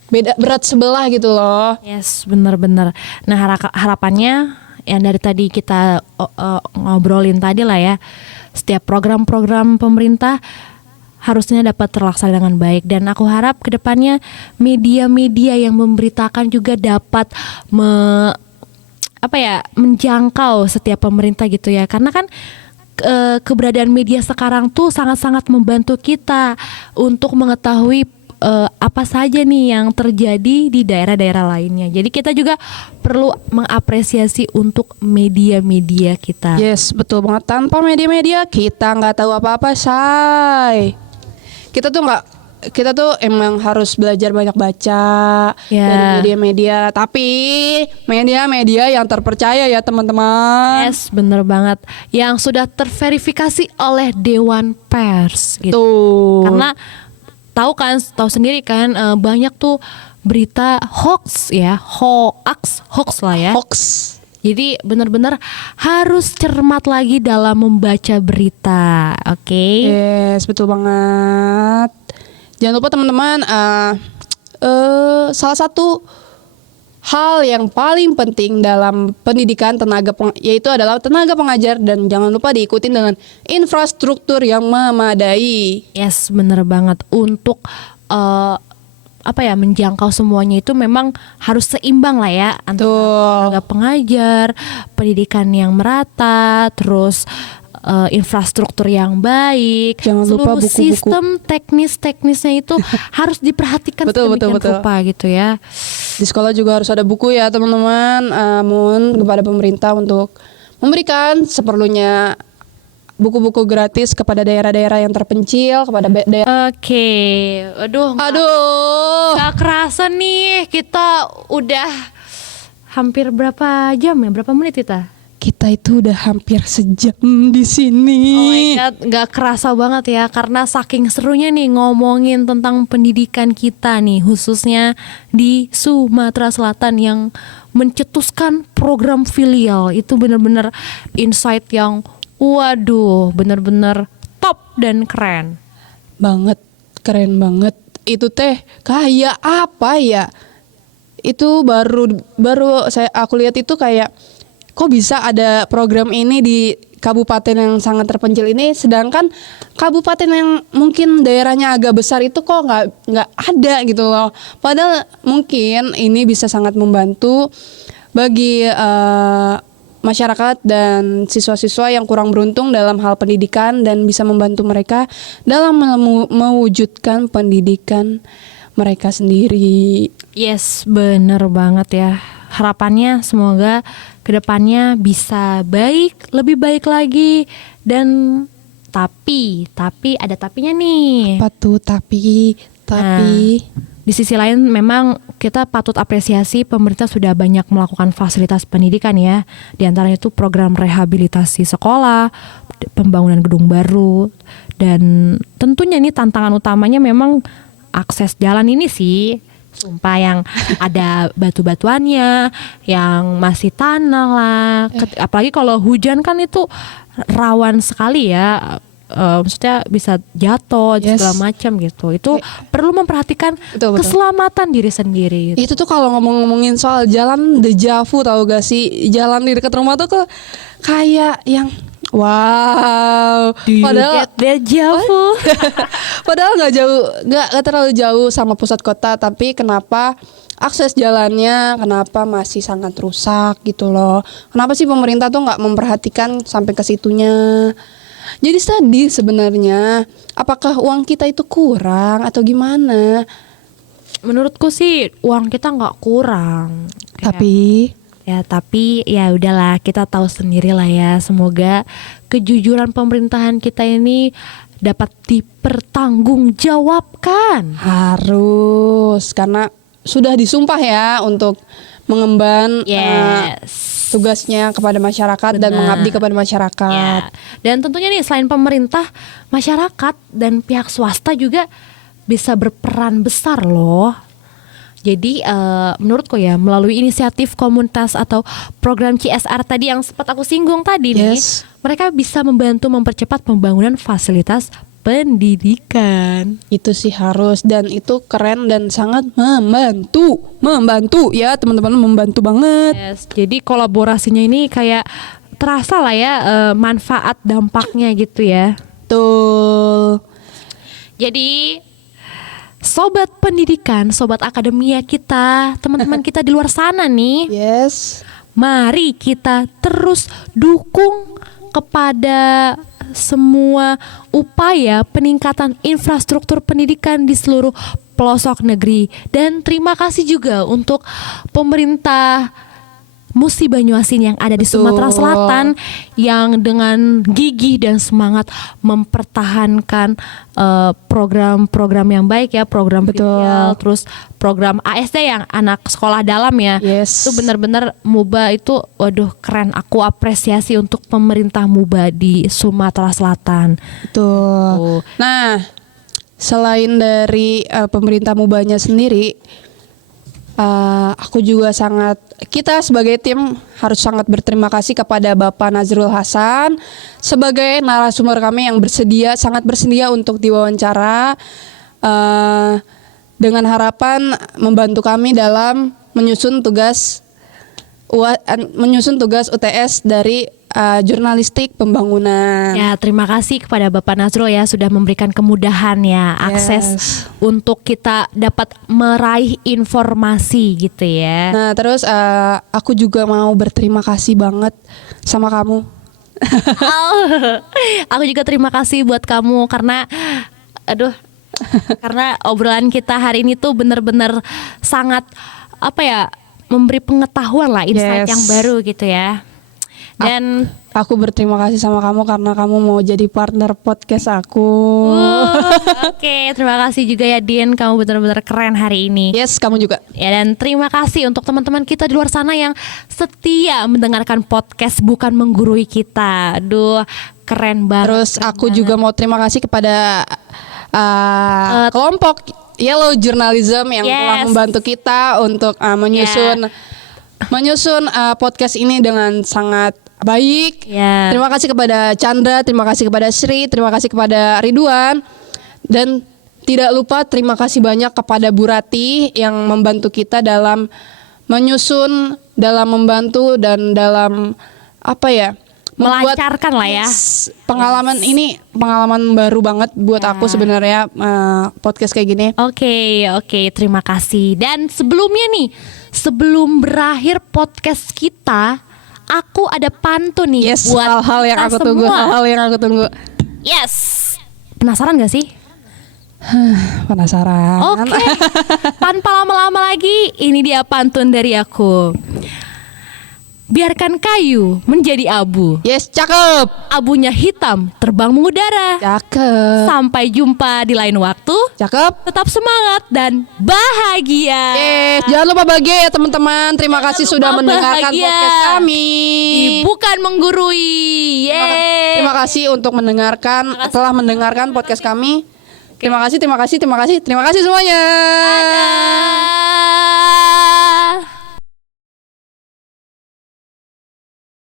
beda berat sebelah gitu loh. yes, benar-benar. Nah harapannya yang dari tadi kita ngobrolin tadi lah ya, setiap program-program pemerintah harusnya dapat terlaksana dengan baik, dan aku harap kedepannya media-media yang memberitakan juga dapat menjangkau setiap pemerintah gitu ya, karena kan keberadaan media sekarang tuh sangat-sangat membantu kita untuk mengetahui apa saja nih yang terjadi di daerah-daerah lainnya. Jadi kita juga perlu mengapresiasi untuk media-media kita. Yes, betul banget. Tanpa media-media kita nggak tahu apa-apa, say. Kita tuh emang harus belajar banyak baca Ya. dari media-media, tapi media-media yang terpercaya ya teman-teman. Yes, bener banget. Yang sudah terverifikasi oleh Dewan Pers gitu. Tuh. Karena tahu sendiri kan, banyak tuh berita hoax ya, hoax lah ya. Hoax. Jadi benar-benar harus cermat lagi dalam membaca berita, oke? Yes, betul banget. Jangan lupa teman-teman salah satu hal yang paling penting dalam pendidikan yaitu adalah tenaga pengajar, dan jangan lupa diikuti dengan infrastruktur yang memadai. Yes, bener banget. Untuk menjangkau semuanya itu memang harus seimbang lah ya, antara tenaga pengajar, pendidikan yang merata, terus infrastruktur yang baik, Jangan lupa seluruh buku-buku. sistem teknisnya itu harus diperhatikan sedemikian rupa gitu ya. Di sekolah juga harus ada buku ya teman-teman. Mohon kepada pemerintah untuk memberikan seperlunya buku-buku gratis kepada daerah-daerah yang terpencil, kepada daerah. Oke, aduh, gak kerasa nih kita udah hampir berapa jam ya? Berapa menit kita? Kita itu udah hampir sejam di sini. Oh my god, gak kerasa banget ya, karena saking serunya nih ngomongin tentang pendidikan kita nih, khususnya di Sumatera Selatan yang mencetuskan program filial. Itu bener-bener insight yang waduh, bener-bener top dan keren. Keren banget. Itu teh kayak apa ya? Itu baru aku lihat itu kayak, kok bisa ada program ini di kabupaten yang sangat terpencil ini, sedangkan kabupaten yang mungkin daerahnya agak besar itu kok nggak ada gitu loh. Padahal mungkin ini bisa sangat membantu bagi masyarakat dan siswa-siswa yang kurang beruntung dalam hal pendidikan, dan bisa membantu mereka dalam mewujudkan pendidikan mereka sendiri. Yes, bener banget ya. Harapannya semoga kedepannya bisa baik, lebih baik lagi. Dan tapi ada tapinya nih. Apa tuh tapi Di sisi lain memang kita patut apresiasi pemerintah sudah banyak melakukan fasilitas pendidikan ya. Di antaranya itu program rehabilitasi sekolah, pembangunan gedung baru, dan tentunya nih tantangan utamanya memang akses jalan ini sih. Sumpah, yang ada batu-batuannya, yang masih tanah lah. Apalagi kalau hujan kan itu rawan sekali ya. Maksudnya bisa jatuh segala macam gitu. Itu perlu memperhatikan keselamatan diri sendiri. Itu tuh kalau ngomongin soal jalan, deja vu tau gak sih? Jalan di dekat rumah tuh kayak yang wow. Padahal deja vu. Padahal nggak terlalu jauh sama pusat kota, tapi kenapa akses jalannya masih sangat rusak gitu loh? Kenapa sih pemerintah tuh nggak memperhatikan sampai ke situnya? Jadi sedih sebenarnya. Apakah uang kita itu kurang atau gimana? Menurutku sih uang kita nggak kurang. Tapi ya udahlah, kita tahu sendiri lah ya. Semoga kejujuran pemerintahan kita ini dapat dipertanggungjawabkan. Harus, karena sudah disumpah ya untuk mengemban tugasnya kepada masyarakat. Benar. Dan mengabdi kepada masyarakat. Ya. Dan tentunya nih selain pemerintah, masyarakat dan pihak swasta juga bisa berperan besar loh. Jadi menurutku ya, melalui inisiatif komunitas atau program CSR tadi yang sempat aku singgung tadi nih, mereka bisa membantu mempercepat pembangunan fasilitas pendidikan. Itu sih harus, dan itu keren dan sangat membantu ya teman-teman, membantu banget. Yes, jadi kolaborasinya ini kayak terasa lah ya manfaat dampaknya gitu ya. Betul. Jadi sobat pendidikan, sobat akademia kita, teman-teman kita di luar sana nih. Yes. Mari kita terus dukung kepada semua upaya peningkatan infrastruktur pendidikan di seluruh pelosok negeri. Dan terima kasih juga untuk pemerintah Musi Banyuasin yang ada di Sumatera Selatan, yang dengan gigih dan semangat mempertahankan program-program yang baik ya, program filial, terus program ASD yang anak sekolah dalam ya. Itu benar-benar MUBA itu waduh keren. Aku apresiasi untuk pemerintah MUBA di Sumatera Selatan. Betul. Nah, selain dari pemerintah MUBA-nya sendiri, kita sebagai tim harus sangat berterima kasih kepada Bapak Nazrul Hasan sebagai narasumber kami yang sangat bersedia untuk diwawancara, dengan harapan membantu kami dalam menyusun tugas UTS dari jurnalistik pembangunan. Ya, terima kasih kepada Bapak Nazrul ya sudah memberikan kemudahan ya, akses untuk kita dapat meraih informasi gitu ya. Nah, terus aku juga mau berterima kasih banget sama kamu. Aku juga terima kasih buat kamu karena karena obrolan kita hari ini tuh benar-benar sangat memberi pengetahuan lah, insight yang baru gitu ya. Dan aku berterima kasih sama kamu karena kamu mau jadi partner podcast aku. Oke, terima kasih juga ya Din, kamu benar-benar keren hari ini. Yes, kamu juga. Ya, dan terima kasih untuk teman-teman kita di luar sana yang setia mendengarkan podcast Bukan Menggurui kita. Aduh, keren banget. Terus aku juga mau terima kasih kepada kelompok Yellow Journalism yang telah membantu kita untuk menyusun podcast ini dengan sangat baik. Terima kasih kepada Chandra, terima kasih kepada Sri, terima kasih kepada Ridwan, dan tidak lupa terima kasih banyak kepada Bu Rati yang membantu kita dalam menyusun, dalam membantu dan dalam melancarkan lah ya. Pengalaman ini pengalaman baru banget buat aku sebenarnya, podcast kayak gini. Oke, terima kasih. Dan sebelum berakhir podcast kita, aku ada pantun nih buat hal-hal yang aku tunggu, hal-hal yang aku tunggu. Yes. Penasaran gak sih? Penasaran. Oke. Tanpa lama-lama lagi, ini dia pantun dari aku. Biarkan kayu menjadi abu. Yes, cakep. Abunya hitam, terbang mengudara. Cakep. Sampai jumpa di lain waktu. Cakep. Tetap semangat dan bahagia. Yes, jangan lupa bahagia ya teman-teman. Terima kasih sudah mendengarkan podcast kami. Bukan Menggurui. Terima kasih untuk telah mendengarkan podcast kami. Terima kasih semuanya. Dadah.